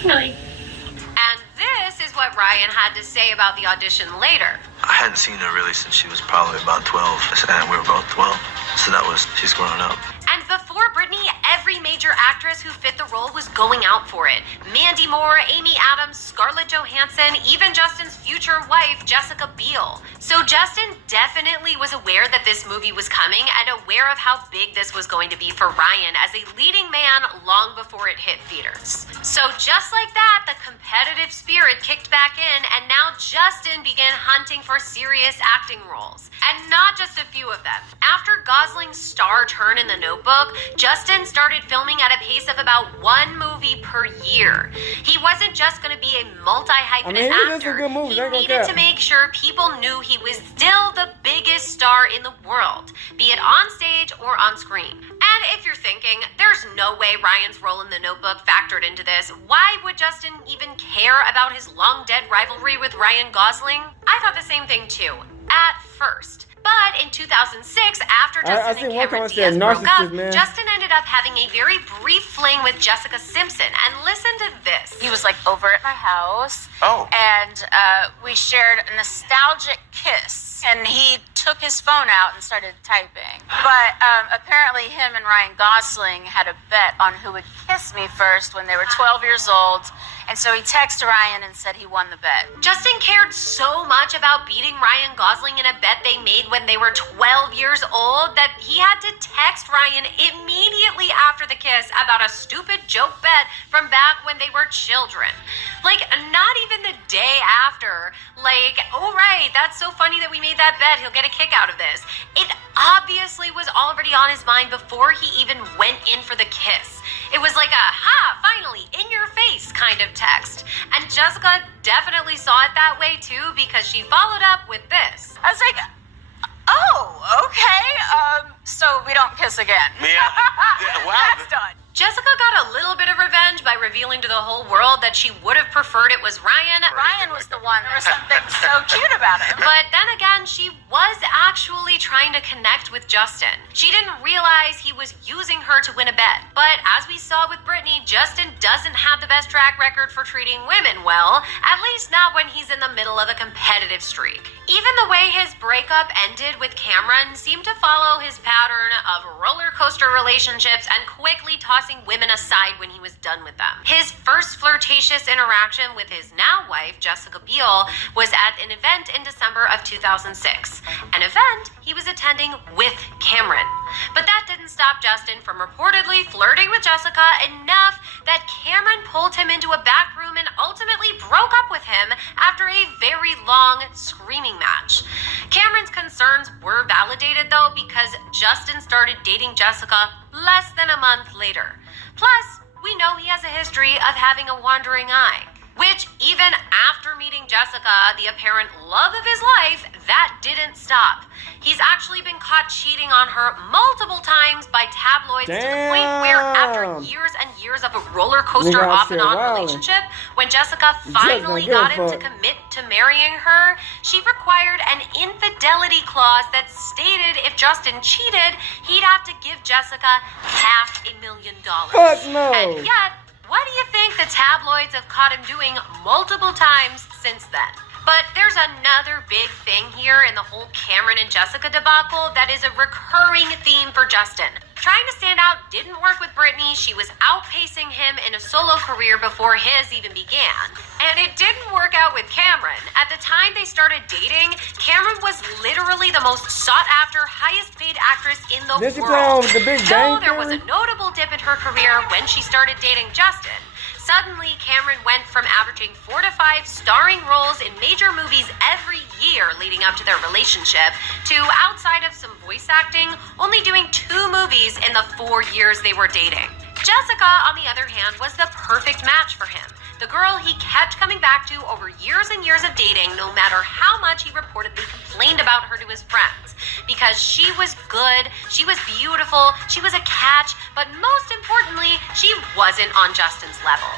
Really? And this is what Ryan had to say about the audition later. I hadn't seen her really since she was probably about 12, and we were both 12. So she's growing up. And before Britney, every major actress who fit the role was going out for it. Mandy Moore, Amy Adams, Scarlett Johansson, even Justin's future wife, Jessica Biel. So Justin definitely was aware that this movie was coming and aware of how big this was going to be for Ryan as a leading man long before it hit theaters. So just like that, the competitive spirit kicked back in, and now Justin began hunting for serious acting roles. And not just a few of them. After Gosling's star turn in The Notebook, Justin started filming at a pace of about 1 movie per year. He wasn't just going to be a multi-hyphenate actor. He needed to make sure people knew he was still the biggest star in the world, be it on stage or on screen. And if you're thinking, there's no way Ryan's role in The Notebook factored into this, why would Justin even care about his long-dead rivalry with Ryan Gosling? I thought the same thing too, at first. But in 2006, after Justin and Cameron Diaz broke up, Justin ended up having a very brief fling with Jessica Simpson. And listen to this. He was like over at my house. Oh. And we shared a nostalgic kiss. And he took his phone out and started typing. But apparently him and Ryan Gosling had a bet on who would kiss me first when they were 12 years old. And so he texted Ryan and said he won the bet. Justin cared so much about beating Ryan Gosling in a bet they made when they were 12 years old that he had to text Ryan immediately after the kiss about a stupid joke bet from back when they were children. Like, not even the day after. Like, oh right, that's so funny that we made that bet. He'll get a kick out of this. It obviously was already on his mind before he even went in for the kiss. It was like a, finally, in your face kind of text. And Jessica definitely saw it that way too, because she followed up with this. I was like, oh, okay, so we don't kiss again. Yeah, wow. That's done. Jessica got a little bit of revenge by revealing to the whole world that she would have preferred it was Ryan. Ryan was the one. There was something so cute about him. But then again, she was actually trying to connect with Justin. She didn't realize he was using her to win a bet. But as we saw with Britney, Justin doesn't have the best track record for treating women well, at least not when he's in the middle of a competitive streak. Even the way his breakup ended with Cameron seemed to follow his pattern of roller coaster relationships and quickly tossing women aside when he was done with them. His first flirtatious interaction with his now wife, Jessica Biel, was at an event in December of 2006. An event he was attending with Cameron. But that didn't stop Justin from reportedly flirting with Jessica enough that Cameron pulled him into a back room and ultimately broke up with him after a very long screaming match. Cameron's concerns were validated though, because Justin started dating Jessica less than a month later. Plus, we know he has a history of having a wandering eye, which even after meeting Jessica, the apparent love of his life, that didn't stop. He's actually been caught cheating on her multiple times by tabloids to the point where after years and years of a roller coaster off and on relationship, when Jessica finally got him to commit to marrying her, she required an infidelity clause that stated if Justin cheated, he'd have to give Jessica $500,000. Fuck no. And yet, what do you think the tabloids have caught him doing multiple times since then? But there's another big thing here in the whole Cameron and Jessica debacle that is a recurring theme for Justin. Trying to stand out didn't work with Britney. She was outpacing him in a solo career before his even began. And it didn't work out with Cameron. At the time they started dating, Cameron was literally the most sought-after, highest-paid actress in the Did she play world. on The Big Though Bang there was a Theory? notable dip in her career when she started dating Justin. Suddenly, Cameron went from averaging 4 to 5 starring roles in major movies every year leading up to their relationship to, outside of some voice acting, only doing 2 movies in the 4 years they were dating. Jessica, on the other hand, was the perfect match for him. The girl he kept coming back to over years and years of dating, no matter how much he reportedly complained about her to his friends. Because she was good, she was beautiful, she was a catch, but most importantly, she wasn't on Justin's level.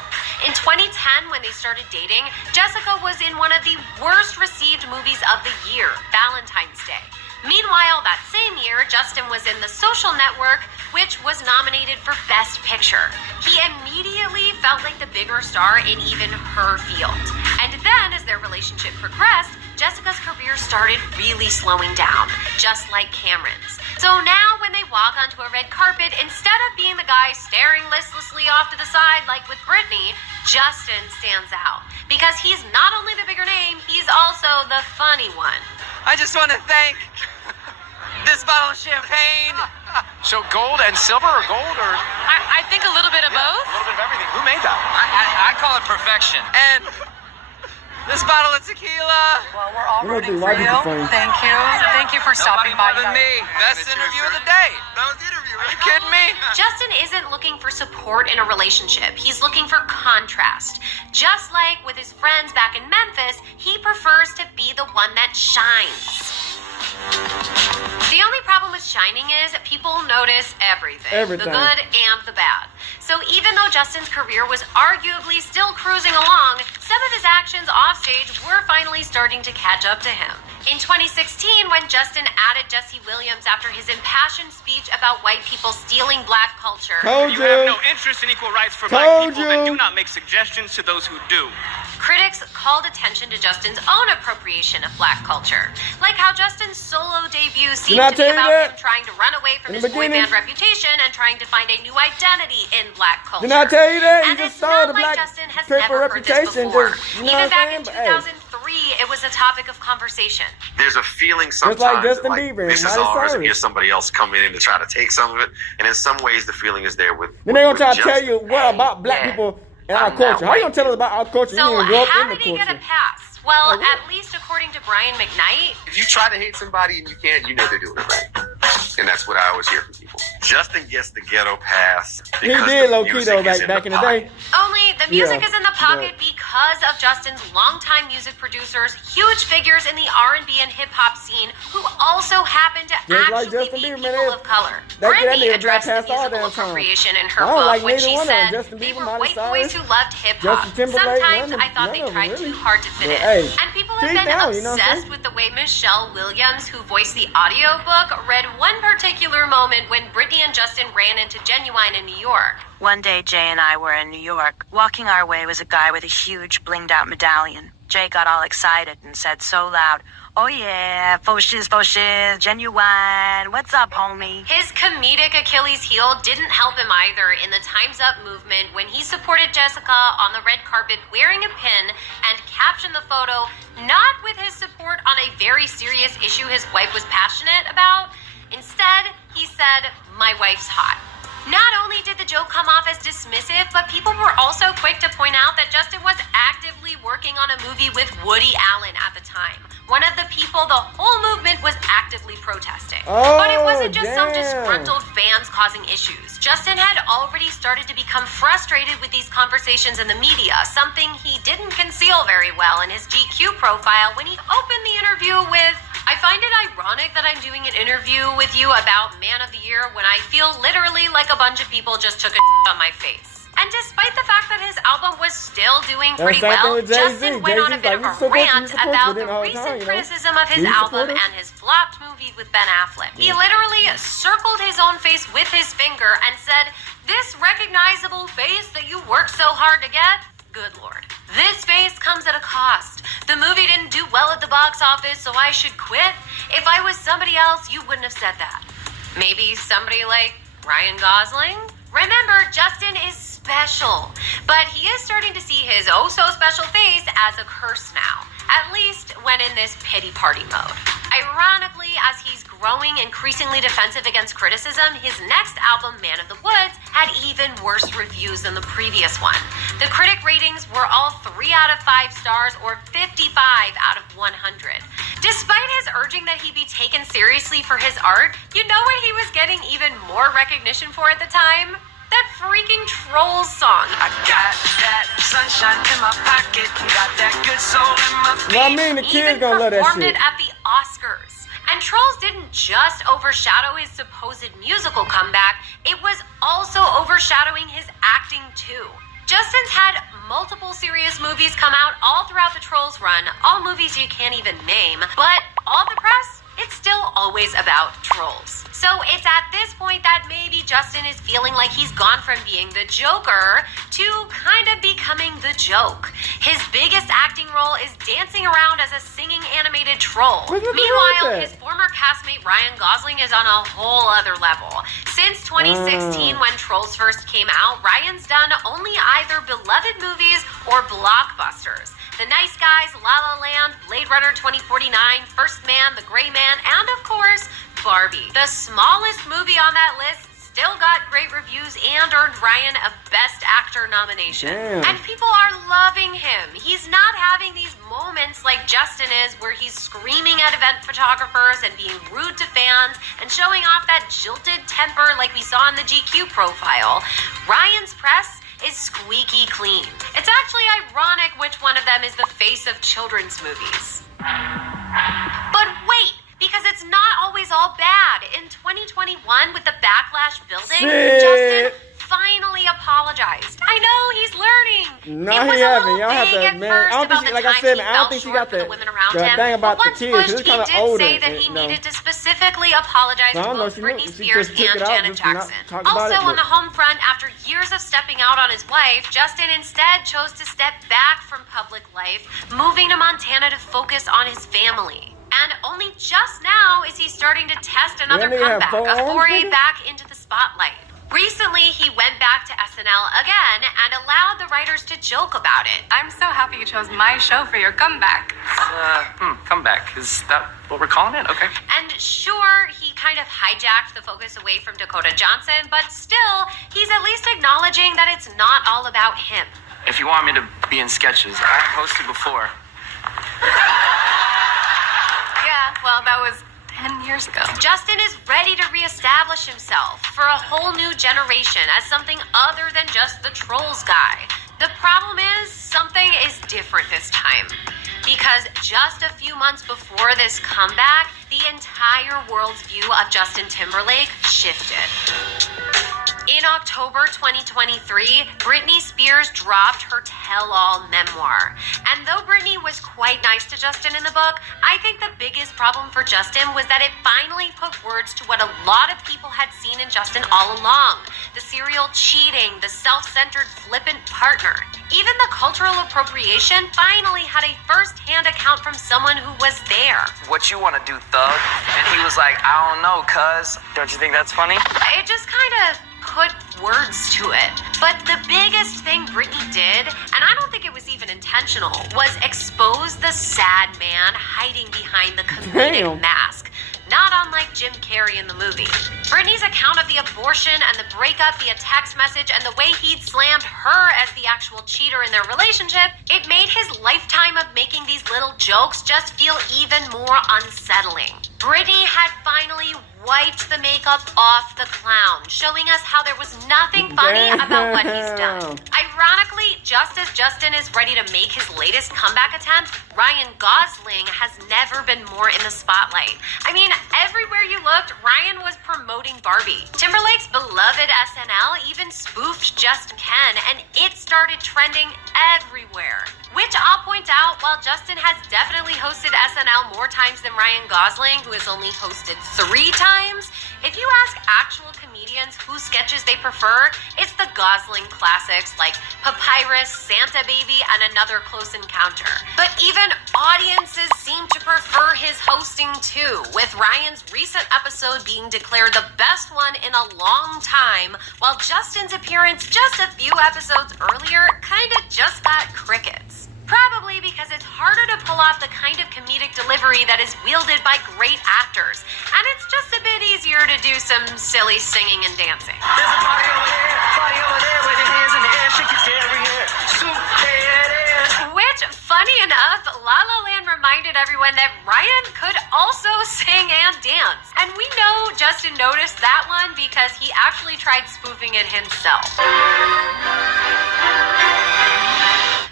In 2010, when they started dating, Jessica was in one of the worst received movies of the year, Valentine's Day. Meanwhile, that same year, Justin was in The Social Network, which was nominated for Best Picture. He immediately felt like the bigger star in even her field. And then, as their relationship progressed, Jessica's career started really slowing down, just like Cameron's. So now, when they walk onto a red carpet, instead of being the guy staring listlessly off to the side like with Britney, Justin stands out. Because he's not only the bigger name, he's also the funny one. I just want to thank this bottle of champagne. So gold and silver, or gold, or? I think a little bit of both. A little bit of everything. Who made that? I call it perfection. And this bottle of tequila. Well, we're all rooting for you. Thank you. Thank you for stopping by. Nobody more than me. Best interview of the day. That was the interview. Are you kidding me? Justin isn't looking for support in a relationship. He's looking for contrast. Just like with his friends back in Memphis, he prefers to be the one that shines. The only problem with shining is people notice everything. The good and the bad. So even though Justin's career was arguably still cruising along, some of his actions offstage were finally starting to catch up to him. In 2016, when Justin added Jesse Williams after his impassioned speech about white people stealing black culture. You have no interest in equal rights for black people, then do not make suggestions to those who do. Critics called attention to Justin's own appropriation of black culture. Like how Justin's solo debut seemed to be about him trying to run away from his boy band reputation and trying to find a new identity in black culture. Didn't I tell you that? You And just it's stole not the like black Justin has people never heard this reputation. before. You know Even what back I'm in saying? 2003, it was a topic of conversation. There's a feeling Just sometimes like Justin that, Bieber this and is Miley ours, and Cyrus. here's somebody else coming in to try to take some of it. And in some ways, the feeling is there with. Then they gonna try to Justin. tell you what about black people and our culture. How you gonna tell us about our culture? So You didn't grow up how in the did he get a culture. pass? Well, at least according to Brian McKnight, If you try to hate somebody and you can't, you know they're doing it right. And that's what I always hear from people. Justin gets the ghetto pass. He because did the low key music though, is like back in the pocket. day. only the music Yeah, is in the pocket because of Justin's longtime music producers, huge figures in the R&B and hip-hop scene, who also happen to Just like actually Justin be Bieber, people man. of color. That Britney nigga addressed the passed all musical damn time. appropriation in I her don't book like when neither she one of them, said Justin they Bieber, were Miley white boys Cyrus, who loved hip-hop. Justin Timberlake, Sometimes none of I thought they them, tried really. too hard to fit But, in. hey, And people have deep been down, you know what I'm obsessed with the way Michelle Williams, who voiced the audiobook, read one particular moment when Britney and Justin ran into Genuine in New York. One day, Jay and I were in New York. Walking our way was a guy with a huge blinged-out medallion. Jay got all excited and said so loud, "Oh yeah, faux shiz, Genuine. What's up, homie?" His comedic Achilles heel didn't help him either in the Time's Up movement when he supported Jessica on the red carpet wearing a pin and captioned the photo not with his support on a very serious issue his wife was passionate about. Instead, he said, "My wife's hot." Not only did the joke come off as dismissive, but people were also quick to point out that Justin was actively working on a movie with Woody Allen at the time. One of the people the whole movement was actively protesting. But it wasn't just some disgruntled fans causing issues. Justin had already started to become frustrated with these conversations in the media, something he didn't conceal very well in his GQ profile when he opened the interview with, "I find it ironic that I'm doing an interview with you about Man of the Year when I feel literally like a bunch of people just took a on my face." And despite the fact that his album was still doing pretty well, Justin went on a bit of a rant about the recent criticism of his album and his flopped movie with Ben Affleck. He literally circled his own face with his finger and said, "This recognizable face that you worked so hard to get? Good Lord. This face comes at a cost. The movie didn't do well at the box office, so I should quit. If I was somebody else, you wouldn't have said that." Maybe somebody like Ryan Gosling? Remember, Justin is special, but he is starting to see his oh-so-special face as a curse now, at least when in this pity party mode. Ironically, as he's growing increasingly defensive against criticism, his next album, Man of the Woods, had even worse reviews than the previous one. The critic ratings were all 3 out of 5 stars or 55 out of 100. Despite his urging that he be taken seriously for his art, you know what he was getting even more recognition for at the time? That freaking Trolls song. I got that sunshine in my pocket, got that good soul in my feet. Well, I mean, the kids gonna love that performed shit. it at the Oscars. And Trolls didn't just overshadow his supposed musical comeback, it was also overshadowing his acting too. Justin's had multiple serious movies come out all throughout the Trolls run, all movies you can't even name, but all the press, it's still always about Trolls. So it's at this point that maybe Justin is feeling like he's gone from being the Joker to kind of becoming the joke. His biggest acting role is dancing around as a singing animated troll. Meanwhile, his former castmate Ryan Gosling is on a whole other level. Since 2016, when Trolls first came out, Ryan's done only either beloved movies or blockbusters. The Nice Guys, La La Land, Blade Runner 2049, First Man, The Gray Man, and of course, Barbie. The smallest movie on that list still got great reviews and earned Ryan a Best Actor nomination. Damn. And people are loving him. He's not having these moments like Justin is where he's screaming at event photographers and being rude to fans and showing off that jilted temper like we saw in the GQ profile. Ryan's press is squeaky clean. It's actually ironic which one of them is the face of children's movies. But wait, because it's not always all bad. In 2021, with the backlash building, Justin finally apologized. I know he's learning. No, he haven't. Y'all have to, man. I don't think, like I said, man, I don't think she got the thing about the kids. It's kind of older. He did say that he needed to specifically apologize to both Britney Spears and Janet Jackson. Also, on the home front, after years of stepping out on his wife, Justin instead chose to step back from public life, moving to Montana to focus on his family. And only just now is he starting to test another comeback, a foray back into the spotlight. Recently, he went back to SNL again and allowed the writers to joke about it. I'm so happy you chose my show for your comeback. Comeback. Is that what we're calling it? Okay. And sure, he kind of hijacked the focus away from Dakota Johnson, but still, he's at least acknowledging that it's not all about him. If you want me to be in sketches, I've hosted before. Yeah, well, that was 10 years ago. Justin is ready to reestablish himself for a whole new generation as something other than just the Trolls guy. The problem is, something is different this time. Because just a few months before this comeback, the entire world's view of Justin Timberlake shifted. In October 2023, Britney Spears dropped her tell-all memoir. And though Britney was quite nice to Justin in the book, I think the biggest problem for Justin was that it finally put words to what a lot of people had seen in Justin all along. The serial cheating, the self-centered flippant partner. Even the cultural appropriation finally had a first-hand account from someone who was there. What you want to do, thug? And he was like, I don't know, cuz. Don't you think that's funny? It just kind of put words to it. But the biggest thing Britney did, and I don't think it was even intentional, was expose the sad man hiding behind the comedic mask. Not unlike Jim Carrey in the movie. Britney's account of the abortion and the breakup via text message and the way he'd slammed her as the actual cheater in their relationship, it made his lifetime of making these little jokes just feel even more unsettling. Britney had finally wiped the makeup off the clown, showing us how there was nothing funny about what he's done. Ironically, just as Justin is ready to make his latest comeback attempt, Ryan Gosling has never been more in the spotlight. I mean, everywhere you looked, Ryan was promoting Barbie. Timberlake's beloved SNL even spoofed Just Ken, and it started trending everywhere. Which I'll point out, while Justin has definitely hosted SNL more times than Ryan Gosling, who has only hosted 3 times, If you ask actual comedians whose sketches they prefer, it's the Gosling classics like Papyrus, Santa Baby, and Another Close Encounter. But even audiences seem to prefer his hosting too, with Ryan's recent episode being declared the best one in a long time, while Justin's appearance just a few episodes earlier kinda just got crickets. Probably because it's harder to pull off the kind of comedic delivery that is wielded by great actors, and it's just a bit easier to do some silly singing and dancing. There's a party over there, with your hands in the air, shake your derriere, shoot that ass. Which, funny enough, La La Land reminded everyone that Ryan could also sing and dance. And we know Justin noticed that one because he actually tried spoofing it himself.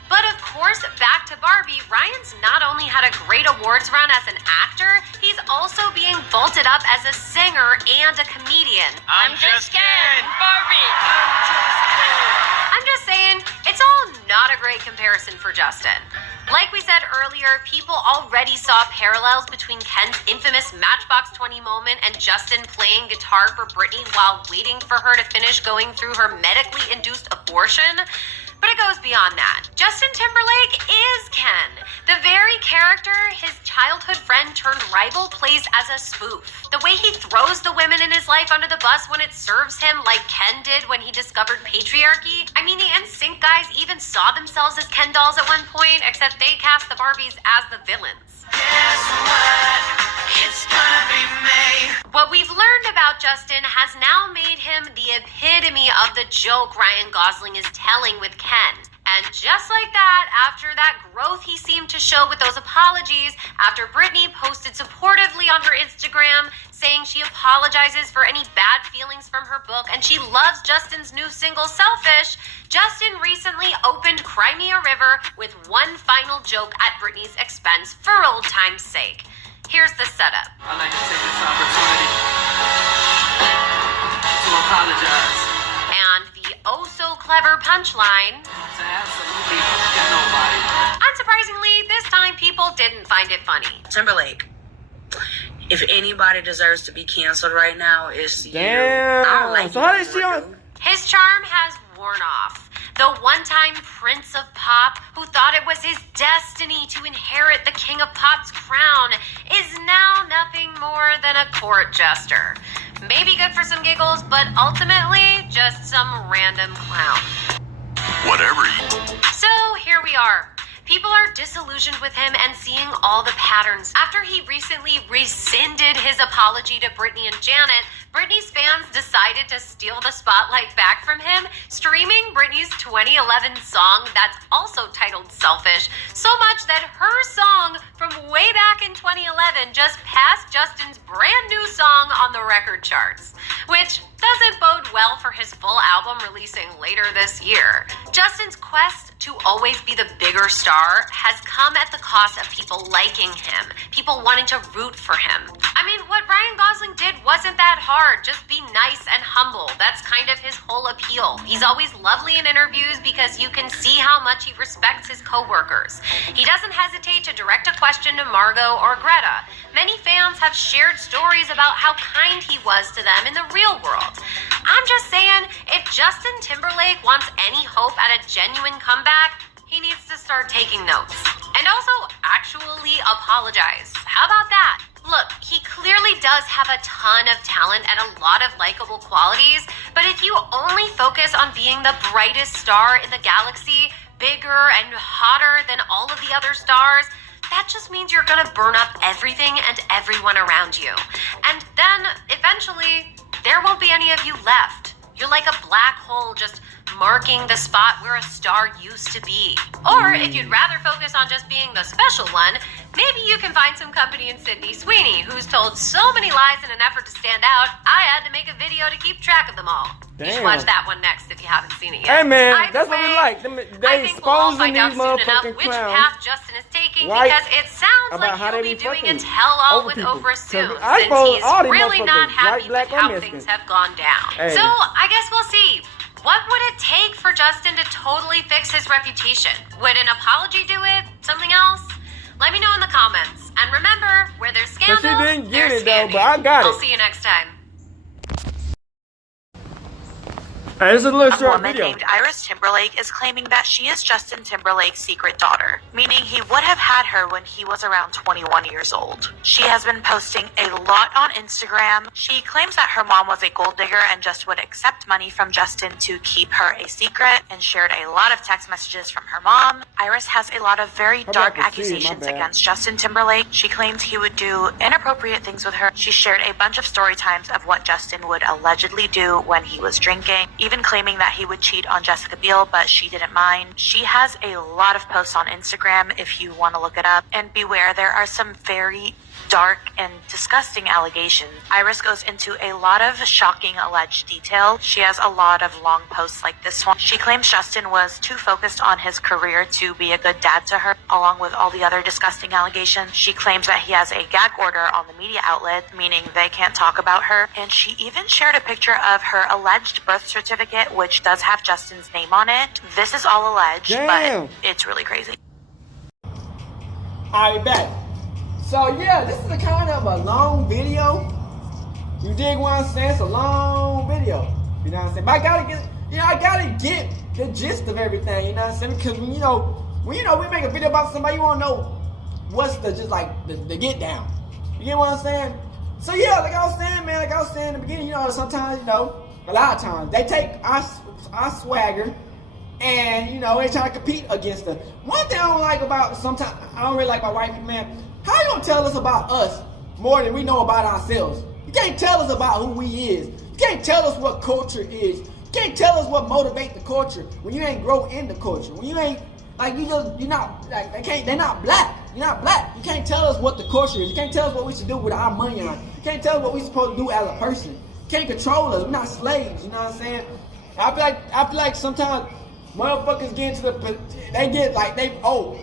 But of course, back to Barbie, Ryan's not only had a great awards run as an actor, he's also being vaulted up as a singer and a comedian. I'm just kidding, Barbie. I'm just saying, it's all not a great comparison for Justin. Like we said earlier, people already saw parallels between Ken's infamous Matchbox 20 moment and Justin playing guitar for Britney while waiting for her to finish going through her medically induced abortion. But it goes beyond that. Justin Timberlake is Ken, the very character his childhood friend turned rival plays as a spoof. The way he throws the women in his life under the bus when it serves him, like Ken did when he discovered patriarchy. I mean, the NSYNC guys even saw themselves as Ken dolls at one point, except they cast the Barbies as the villains. Guess what? It's gonna be me. What we've learned about Justin has now made him the epitome of the joke Ryan Gosling is telling with Ken. And just like that, after that growth he seemed to show with those apologies, after Britney posted supportively on her Instagram saying she apologizes for any bad feelings from her book and she loves Justin's new single, Selfish, Justin recently opened Cry Me a River with one final joke at Britney's expense for old time's sake. Here's the setup. I'd like to take this opportunity to apologize. And the oh-so-clever punchline. To absolutely get nobody. Unsurprisingly, this time people didn't find it funny. Timberlake, if anybody deserves to be canceled right now, it's you. Damn. I don't like So how did she on? His charm has worn off. The one-time prince of pop who thought it was his destiny to inherit the king of pop's crown is now nothing more than a court jester. Maybe good for some giggles, but ultimately just some random clown. Whatever. So here we are. People are disillusioned with him and seeing all the patterns. After he recently rescinded his apology to Britney and Janet, Britney's fans decided to steal the spotlight back from him, streaming Britney's 2011 song that's also titled Selfish, so much that her song from way back in 2011 just passed Justin's brand new song on the record charts, which doesn't bode well for his full album releasing later this year. Justin's quest to always be the bigger star has come at the cost of people liking him, people wanting to root for him. I mean, what Ryan Gosling did wasn't that hard. Just be nice and humble. That's kind of his whole appeal. He's always lovely in interviews because you can see how much he respects his coworkers. He doesn't hesitate to direct a question to Margot or Greta. Many fans have shared stories about how kind he was to them in the real world. I'm just saying, if Justin Timberlake wants any hope at a genuine comeback, he needs to start taking notes. And also actually apologize. How about that? Look, he clearly does have a ton of talent and a lot of likable qualities, but if you only focus on being the brightest star in the galaxy, bigger and hotter than all of the other stars, that just means you're gonna burn up everything and everyone around you. And then, eventually, there won't be any of you left. You're like a black hole just marking the spot where a star used to be. Or if you'd rather focus on just being the special one, maybe you can find some company in Sydney Sweeney, who's told so many lies in an effort to stand out, I had to make a video to keep track of them all. You should watch that one next if you haven't seen it yet. Hey man, Either that's what we like. They exposing these motherfucking which clowns. path Justin is taking, Right. because it sounds About like how he'll they be be doing a fucking tell-all over with people. Oprah soon, I since suppose he's all these really not motherfuckers, happy white, black, with or how Mexican. things have gone down. Hey. So I guess we'll see. What would it take for Justin to totally fix his reputation? Would an apology do it? Something else? Let me know in the comments. And remember, where there's But scandal, she didn't get there's it though, standing. but I got I'll it. see you next time. Hey, this is a little A short woman video. named Iris Timberlake is claiming that she is Justin Timberlake's secret daughter, meaning he would have had her when he was around 21 years old. She has been posting a lot on Instagram. She claims that her mom was a gold digger and just would accept money from Justin to keep her a secret, and shared a lot of text messages from her mom. Iris has a lot of very dark accusations against Justin Timberlake. She claims he would do inappropriate things with her. She shared a bunch of story times of what Justin would allegedly do when he was drinking, even claiming that he would cheat on Jessica Biel, but she didn't mind. She has a lot of posts on Instagram if you want to look it up. And beware, there are some very dark and disgusting allegations. Iris goes into a lot of shocking alleged detail. She has a lot of long posts like this one. She claims Justin was too focused on his career to be a good dad to her, along with all the other disgusting allegations. She claims that he has a gag order on the media outlet, meaning they can't talk about her. And she even shared a picture of her alleged birth certificate, which does have Justin's name on it. This is all alleged, but it's really crazy. I'll be back. So yeah, this is a kind of a long video. You dig what I'm saying? It's a long video. You know what I'm saying? But I gotta get the gist of everything. You know what I'm saying? Because when we make a video about somebody, you wanna know what's the get down. You get what I'm saying? So yeah, like I was saying, man, like I was saying in the beginning, sometimes, a lot of times they take our swagger and they try to compete against us. One thing I don't like about I don't really like about white people, man. How you gonna tell us about us more than we know about ourselves? You can't tell us about who we is. You can't tell us what culture is. You can't tell us what motivates the culture when you ain't grow in the culture. When you ain't they're not black. You're not black. You can't tell us what the culture is. You can't tell us what we should do with our money on. You can't tell us what we supposed to do as a person. You can't control us. We're not slaves. You know what I'm saying? I feel like sometimes motherfuckers get into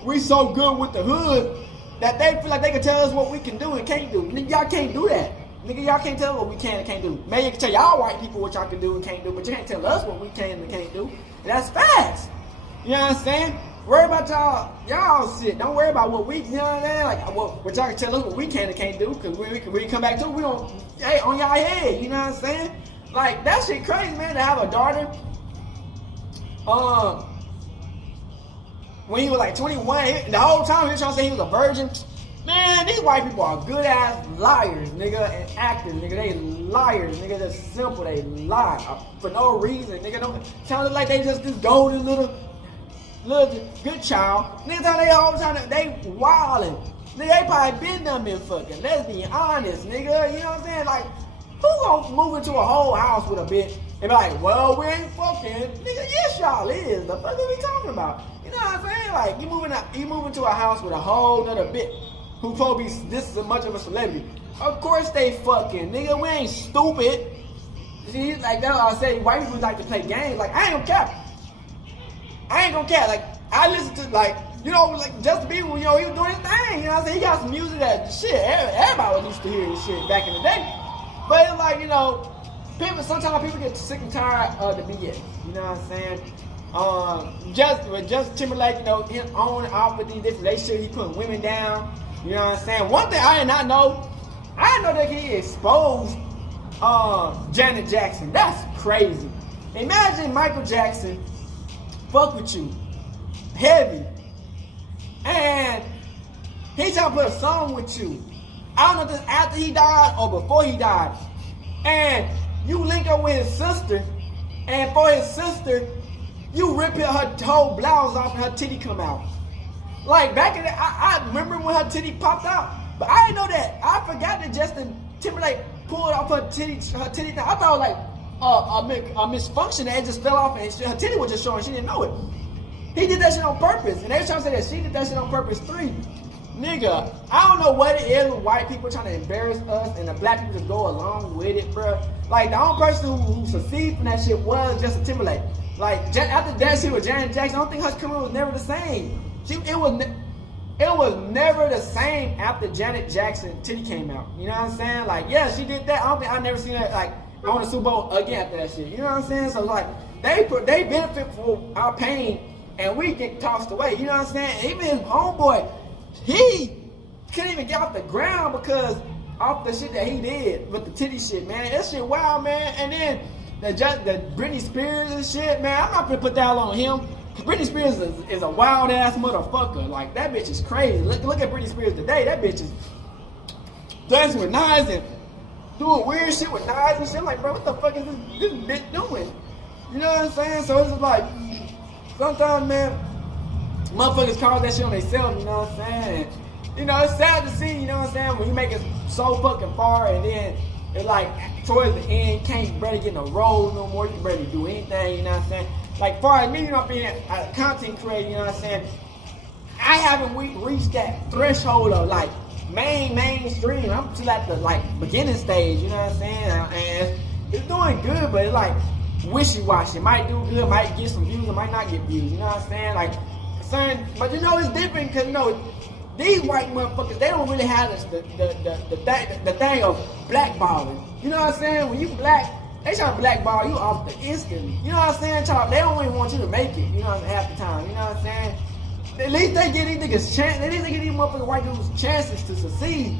we so good with the hood that they feel like they can tell us what we can do and can't do. Nigga, y'all can't do that. Nigga, y'all can't tell us what we can and can't do. Maybe you can tell y'all white people what y'all can do and can't do, but you can't tell us what we can and can't do. And that's facts. You know what I'm saying? Worry about y'all shit. Don't worry about what we, you know what I'm saying? Like, what y'all can tell us what we can and can't do, because when we come back to it, we don't, on y'all head, you know what I'm saying? Like, that shit crazy, man, to have a daughter. When he was like 21, the whole time he was trying to say he was a virgin. Man, these white people are good ass liars, nigga, and actors, nigga. They liars, nigga. Just simple, they lie for no reason, nigga. Don't sound like they just this golden little good child. Nigga, they all the time they wildin'. Nigga, they probably been done been fucking. Let's be honest, nigga. You know what I'm saying? Like, who gonna move into a whole house with a bitch and be like, well, we ain't fucking? Nigga, yes, y'all is. The fuck are we talking about? You know what I'm saying? Like, you moving to a house with a whole nother bitch who probably this is much of a celebrity. Of course they fucking, nigga. We ain't stupid. See, like that's what I say. White people like to play games. Like, I ain't gonna cap. Like, I listen to like Justin Bieber. He was doing his thing. You know what I'm saying? He got some music that shit. Everybody used to hear his shit back in the day. But it's like sometimes people get sick and tired of the BS. You know what I'm saying? Justin Timberlake, him on and off with these different relationships, he putting women down. You know what I'm saying? One thing I did not know, that he exposed Janet Jackson. That's crazy. Imagine Michael Jackson fuck with you heavy, and he trying to put a song with you. I don't know if this after he died or before he died, and you link up with his sister, and for his sister, you rip her whole blouse off and her titty come out. Like back in the, I remember when her titty popped out, but I didn't know that. I forgot that Justin Timberlake pulled off her titty. I thought it was like a misfunction that it just fell off and her titty was just showing. She didn't know it. He did that shit on purpose, and they were trying to say that she did that shit on purpose. Nigga, I don't know what it is with white people trying to embarrass us and the black people just go along with it, bro. Like, the only person who succeeded from that shit was Justin Timberlake. Like, after that shit with Janet Jackson, I don't think her career was never the same. It was never the same after Janet Jackson titty came out. You know what I'm saying? Like, yeah, she did that. I never seen her, like, on the Super Bowl again after that shit. You know what I'm saying? So, like, they benefit from our pain, and we get tossed away. You know what I'm saying? Even his homeboy, he couldn't even get off the ground because off the shit that he did with the titty shit, man. That shit wild, man. And then that Britney Spears and shit, man, I'm not gonna put that on him. Britney Spears is a wild ass motherfucker. Like, that bitch is crazy. Look at Britney Spears today. That bitch is dancing with knives and doing weird shit with knives and shit. Like, bro, what the fuck is this bitch doing? You know what I'm saying? So it's just like, sometimes, man, motherfuckers call that shit on themselves, you know what I'm saying? And, you know, it's sad to see, you know what I'm saying, when you make it so fucking far and then it's like, towards the end, can't barely get no roles no more, you can barely do anything, you know what I'm saying? Like, far as me, you know, being a content creator, you know what I'm saying, I haven't reached that threshold of, like, mainstream. I'm still at the, like, beginning stage, you know what I'm saying? And it's doing good, but it's like wishy-washy. It might do good, might get some views, it might not get views, you know what I'm saying? Like, son, but you know, it's different because, you know, these white motherfuckers, they don't really have the thing of blackballing. You know what I'm saying? When you black, they try to blackball you off the instant. You know what I'm saying? They don't even want you to make it, you know, half the time. You know what I'm saying? At least they give these niggas chance. At least they give these motherfucking white dudes chances to succeed.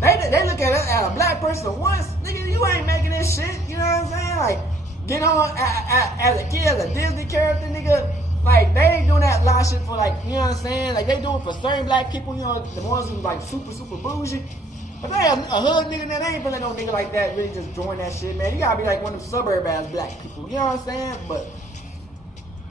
They look at a black person once, nigga, you ain't making this shit. You know what I'm saying? Like, get on as a kid, as a Disney character, nigga. Like, they ain't doing that lot of shit for, like, you know what I'm saying? Like, they doing it for certain black people, you know, the ones who like super bougie. But they have a hood nigga that ain't really no nigga like that really just join that shit, man. You gotta be like one of them suburb ass black people, you know what I'm saying? But,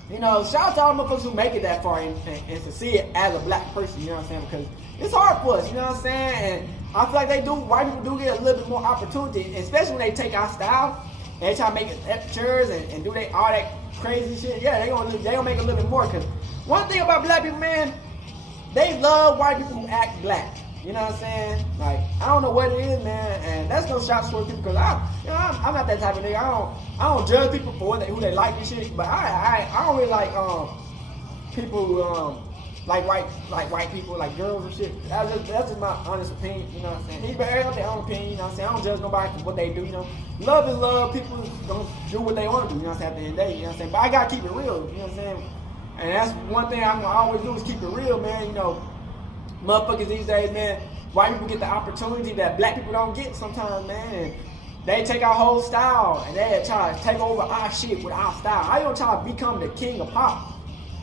you know, shout out to all the motherfuckers who make it that far and succeed as a black person, you know what I'm saying? Because it's hard for us, you know what I'm saying? And I feel like white people do get a little bit more opportunity, especially when they take our style and they try to make it pictures and do all that crazy shit. Yeah, they gonna make a little bit more. Cause one thing about black people, man, they love white people who act black. You know what I'm saying? Like, I don't know what it is, man, and that's no shots for people because I'm not that type of nigga. I don't judge people for who they like and shit, but I don't really like people who like white people, like girls and shit. That's just my honest opinion, you know what I'm saying? Everybody have their own opinion, you know what I'm saying? I don't judge nobody for what they do, you know. Love is love, people don't do what they want to do, you know what I'm saying, at the end of the day, you know what I'm saying? But I gotta keep it real, you know what I'm saying? And that's one thing I'm gonna always do is keep it real, man, you know. Motherfuckers these days, man, white people get the opportunity that black people don't get sometimes, man, and they take our whole style and they try to take over our shit with our style. How you gonna try to become the king of pop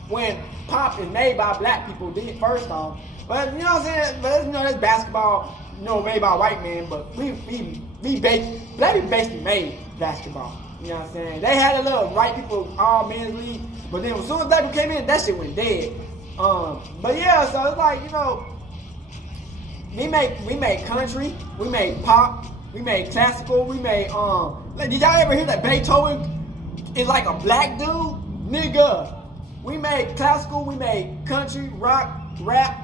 when pop is made by black people, first off? But you know what I'm saying? But you know, that's basketball, you know, made by white men, but black people basically made basketball. You know what I'm saying? They had a little white people all men's league, but then as soon as black people came in, that shit went dead. But yeah, so it's like, you know, we make country, we made pop, we made classical, we made like, did y'all ever hear that Beethoven is like a black dude? Nigga. We made classical, we made country, rock, rap,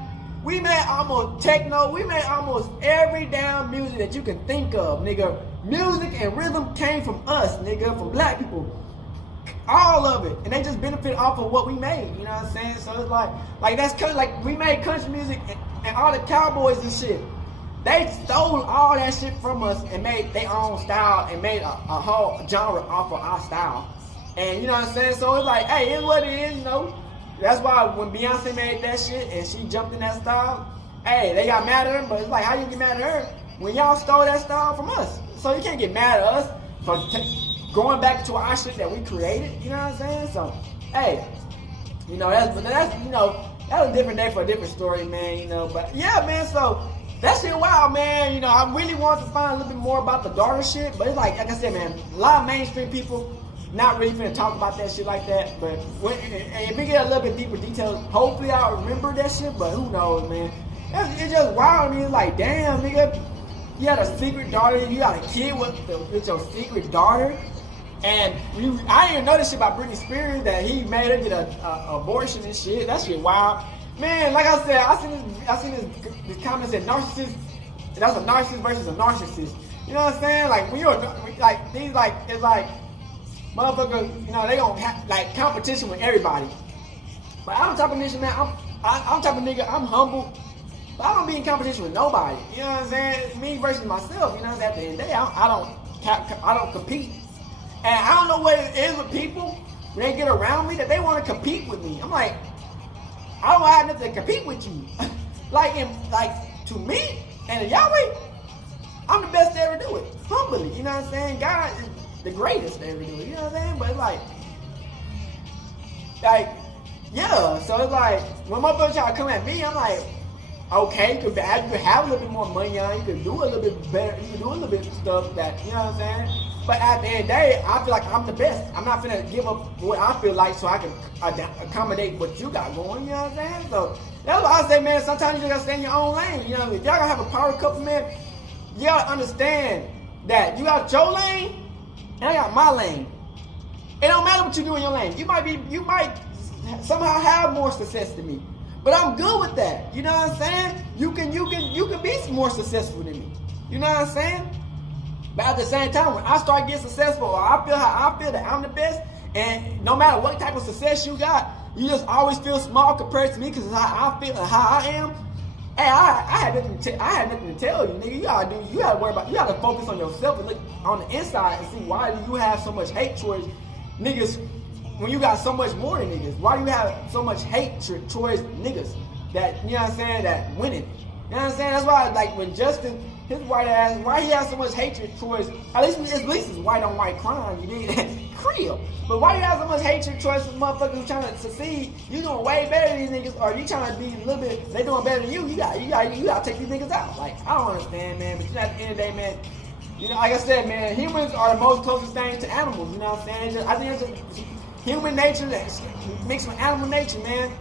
we made almost techno, we made almost every damn music that you can think of, nigga. Music and rhythm came from us, nigga, from black people. All of it. And they just benefit off of what we made, you know what I'm saying? So it's like that's like we made country music and all the cowboys and shit. They stole all that shit from us and made their own style and made a whole genre off of our style. And you know what I'm saying? So it's like, hey, it's what it is, you know. That's why when Beyonce made that shit and she jumped in that style, hey, they got mad at her, but it's like, how you get mad at her when y'all stole that style from us? So you can't get mad at us for going back to our shit that we created, you know what I'm saying? So, hey, you know, that's you know, that's a different day for a different story, man, you know. But yeah, man, so that shit wild, man. You know, I really wanted to find a little bit more about the daughter shit, but it's like I said, man, a lot of mainstream people not really finna talk about that shit like that. But if we get a little bit deeper details, hopefully I'll remember that shit, but who knows, man. It's just wild to me. It's like, damn, nigga, you had a secret daughter, you got a kid with your secret daughter. And I didn't even know this shit about Britney Spears, that he made her get an abortion and shit. That shit wild. Man, like I said, I seen this comment said narcissist. That's a narcissist versus a narcissist. You know what I'm saying? Like when you're like these like it's like motherfuckers, you know, they gonna have like competition with everybody. But I'm the type of nigga, man. I'm type of nigga. I'm humble. But I don't be in competition with nobody. You know what I'm saying? Me versus myself. You know what I'm saying? At the end of the day, I don't compete. And I don't know what it is with people when they get around me that they want to compete with me. I'm like, I don't have nothing to compete with you. like to me and to Yahweh, I'm the best to ever do it. Humbly, you know what I'm saying? God the greatest they ever do. You know what I'm saying? But like, yeah. So it's like when my brother try to come at me, I'm like, okay, you could have a little bit more money on, you could do a little bit better, you could do a little bit of stuff that, you know what I'm saying? But at the end of the day, I feel like I'm the best. I'm not gonna give up what I feel like so I can accommodate what you got going, you know what I'm saying? So that's why I say, man, sometimes you just gotta stay in your own lane. You know, if y'all gonna have a power couple, man, you gotta understand that you got your lane and I got my lane. It don't matter what you do in your lane. You might somehow have more success than me. But I'm good with that. You know what I'm saying? You can be more successful than me. You know what I'm saying? But at the same time, when I start getting successful, or I feel that I'm the best, and no matter what type of success you got, you just always feel small compared to me because how I feel and how I am. Hey, I had nothing to tell you, nigga. You gotta worry about, you gotta focus on yourself and look on the inside and see why do you have so much hate towards niggas when you got so much more than niggas. Why do you have so much hatred towards niggas that, you know what I'm saying, that winning? You know what I'm saying? That's why, like, when Justin, his white ass, why he has so much hatred towards, at least it's white on white crime, you need Creel. But why you have so much hatred towards some motherfuckers who trying to succeed? You doing way better than these niggas, or you trying to be a little bit, they doing better than you. You gotta take these niggas out. Like, I don't understand, man. But at the end of the day, man, you know, like I said, man, humans are the most closest things to animals. You know what I'm saying? I think it's just human nature that's mixed with animal nature, man.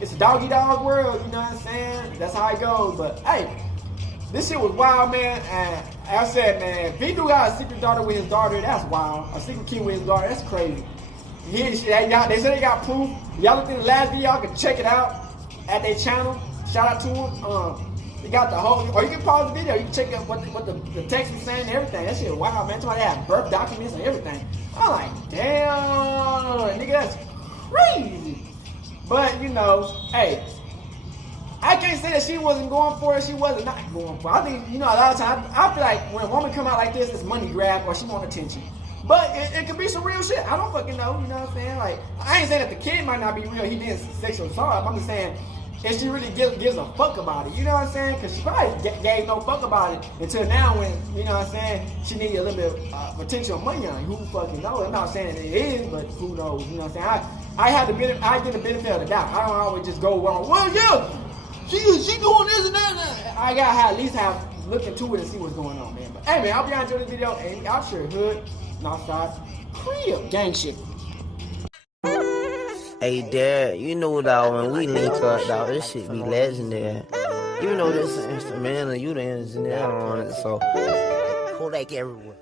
It's a dog-eat-dog world, you know what I'm saying? That's how it goes. But hey, this shit was wild, man. And like I said, man, if he do got a secret daughter with his daughter, that's wild. A secret kid with his daughter, that's crazy. They said they got proof. Y'all looked in the last video, y'all can check it out at their channel. Shout out to them. They got the whole, or you can pause the video, you can check out what the text is saying and everything. That shit wild, man. Somebody had birth documents and everything. I'm like, damn, nigga, that's crazy. But, you know, hey, I can't say that she wasn't going for it, she wasn't not going for it. I think, you know, a lot of times, I feel like when a woman come out like this, it's money grab or she want attention. But it could be some real shit. I don't fucking know, you know what I'm saying? Like, I ain't saying that the kid might not be real, he did sexual assault. I'm just saying, if she really gives a fuck about it, you know what I'm saying? Because she probably gave no fuck about it until now when, you know what I'm saying, she needed a little bit of potential money on it. Who fucking knows? I'm not saying it is, but who knows, you know what I'm saying? I get the benefit of the doubt. I don't always just go wrong. Well, yeah, she doing this and that. I gotta at least look into it and see what's going on, man. But hey, man, I hope y'all enjoyed this video. And out sure hood, Northside, Creel, gang shit. Hey, Dad, you know, dog, when we link up, dog, this shit be legendary. You know this instrumental, you the engineer on it, so Kodak everywhere.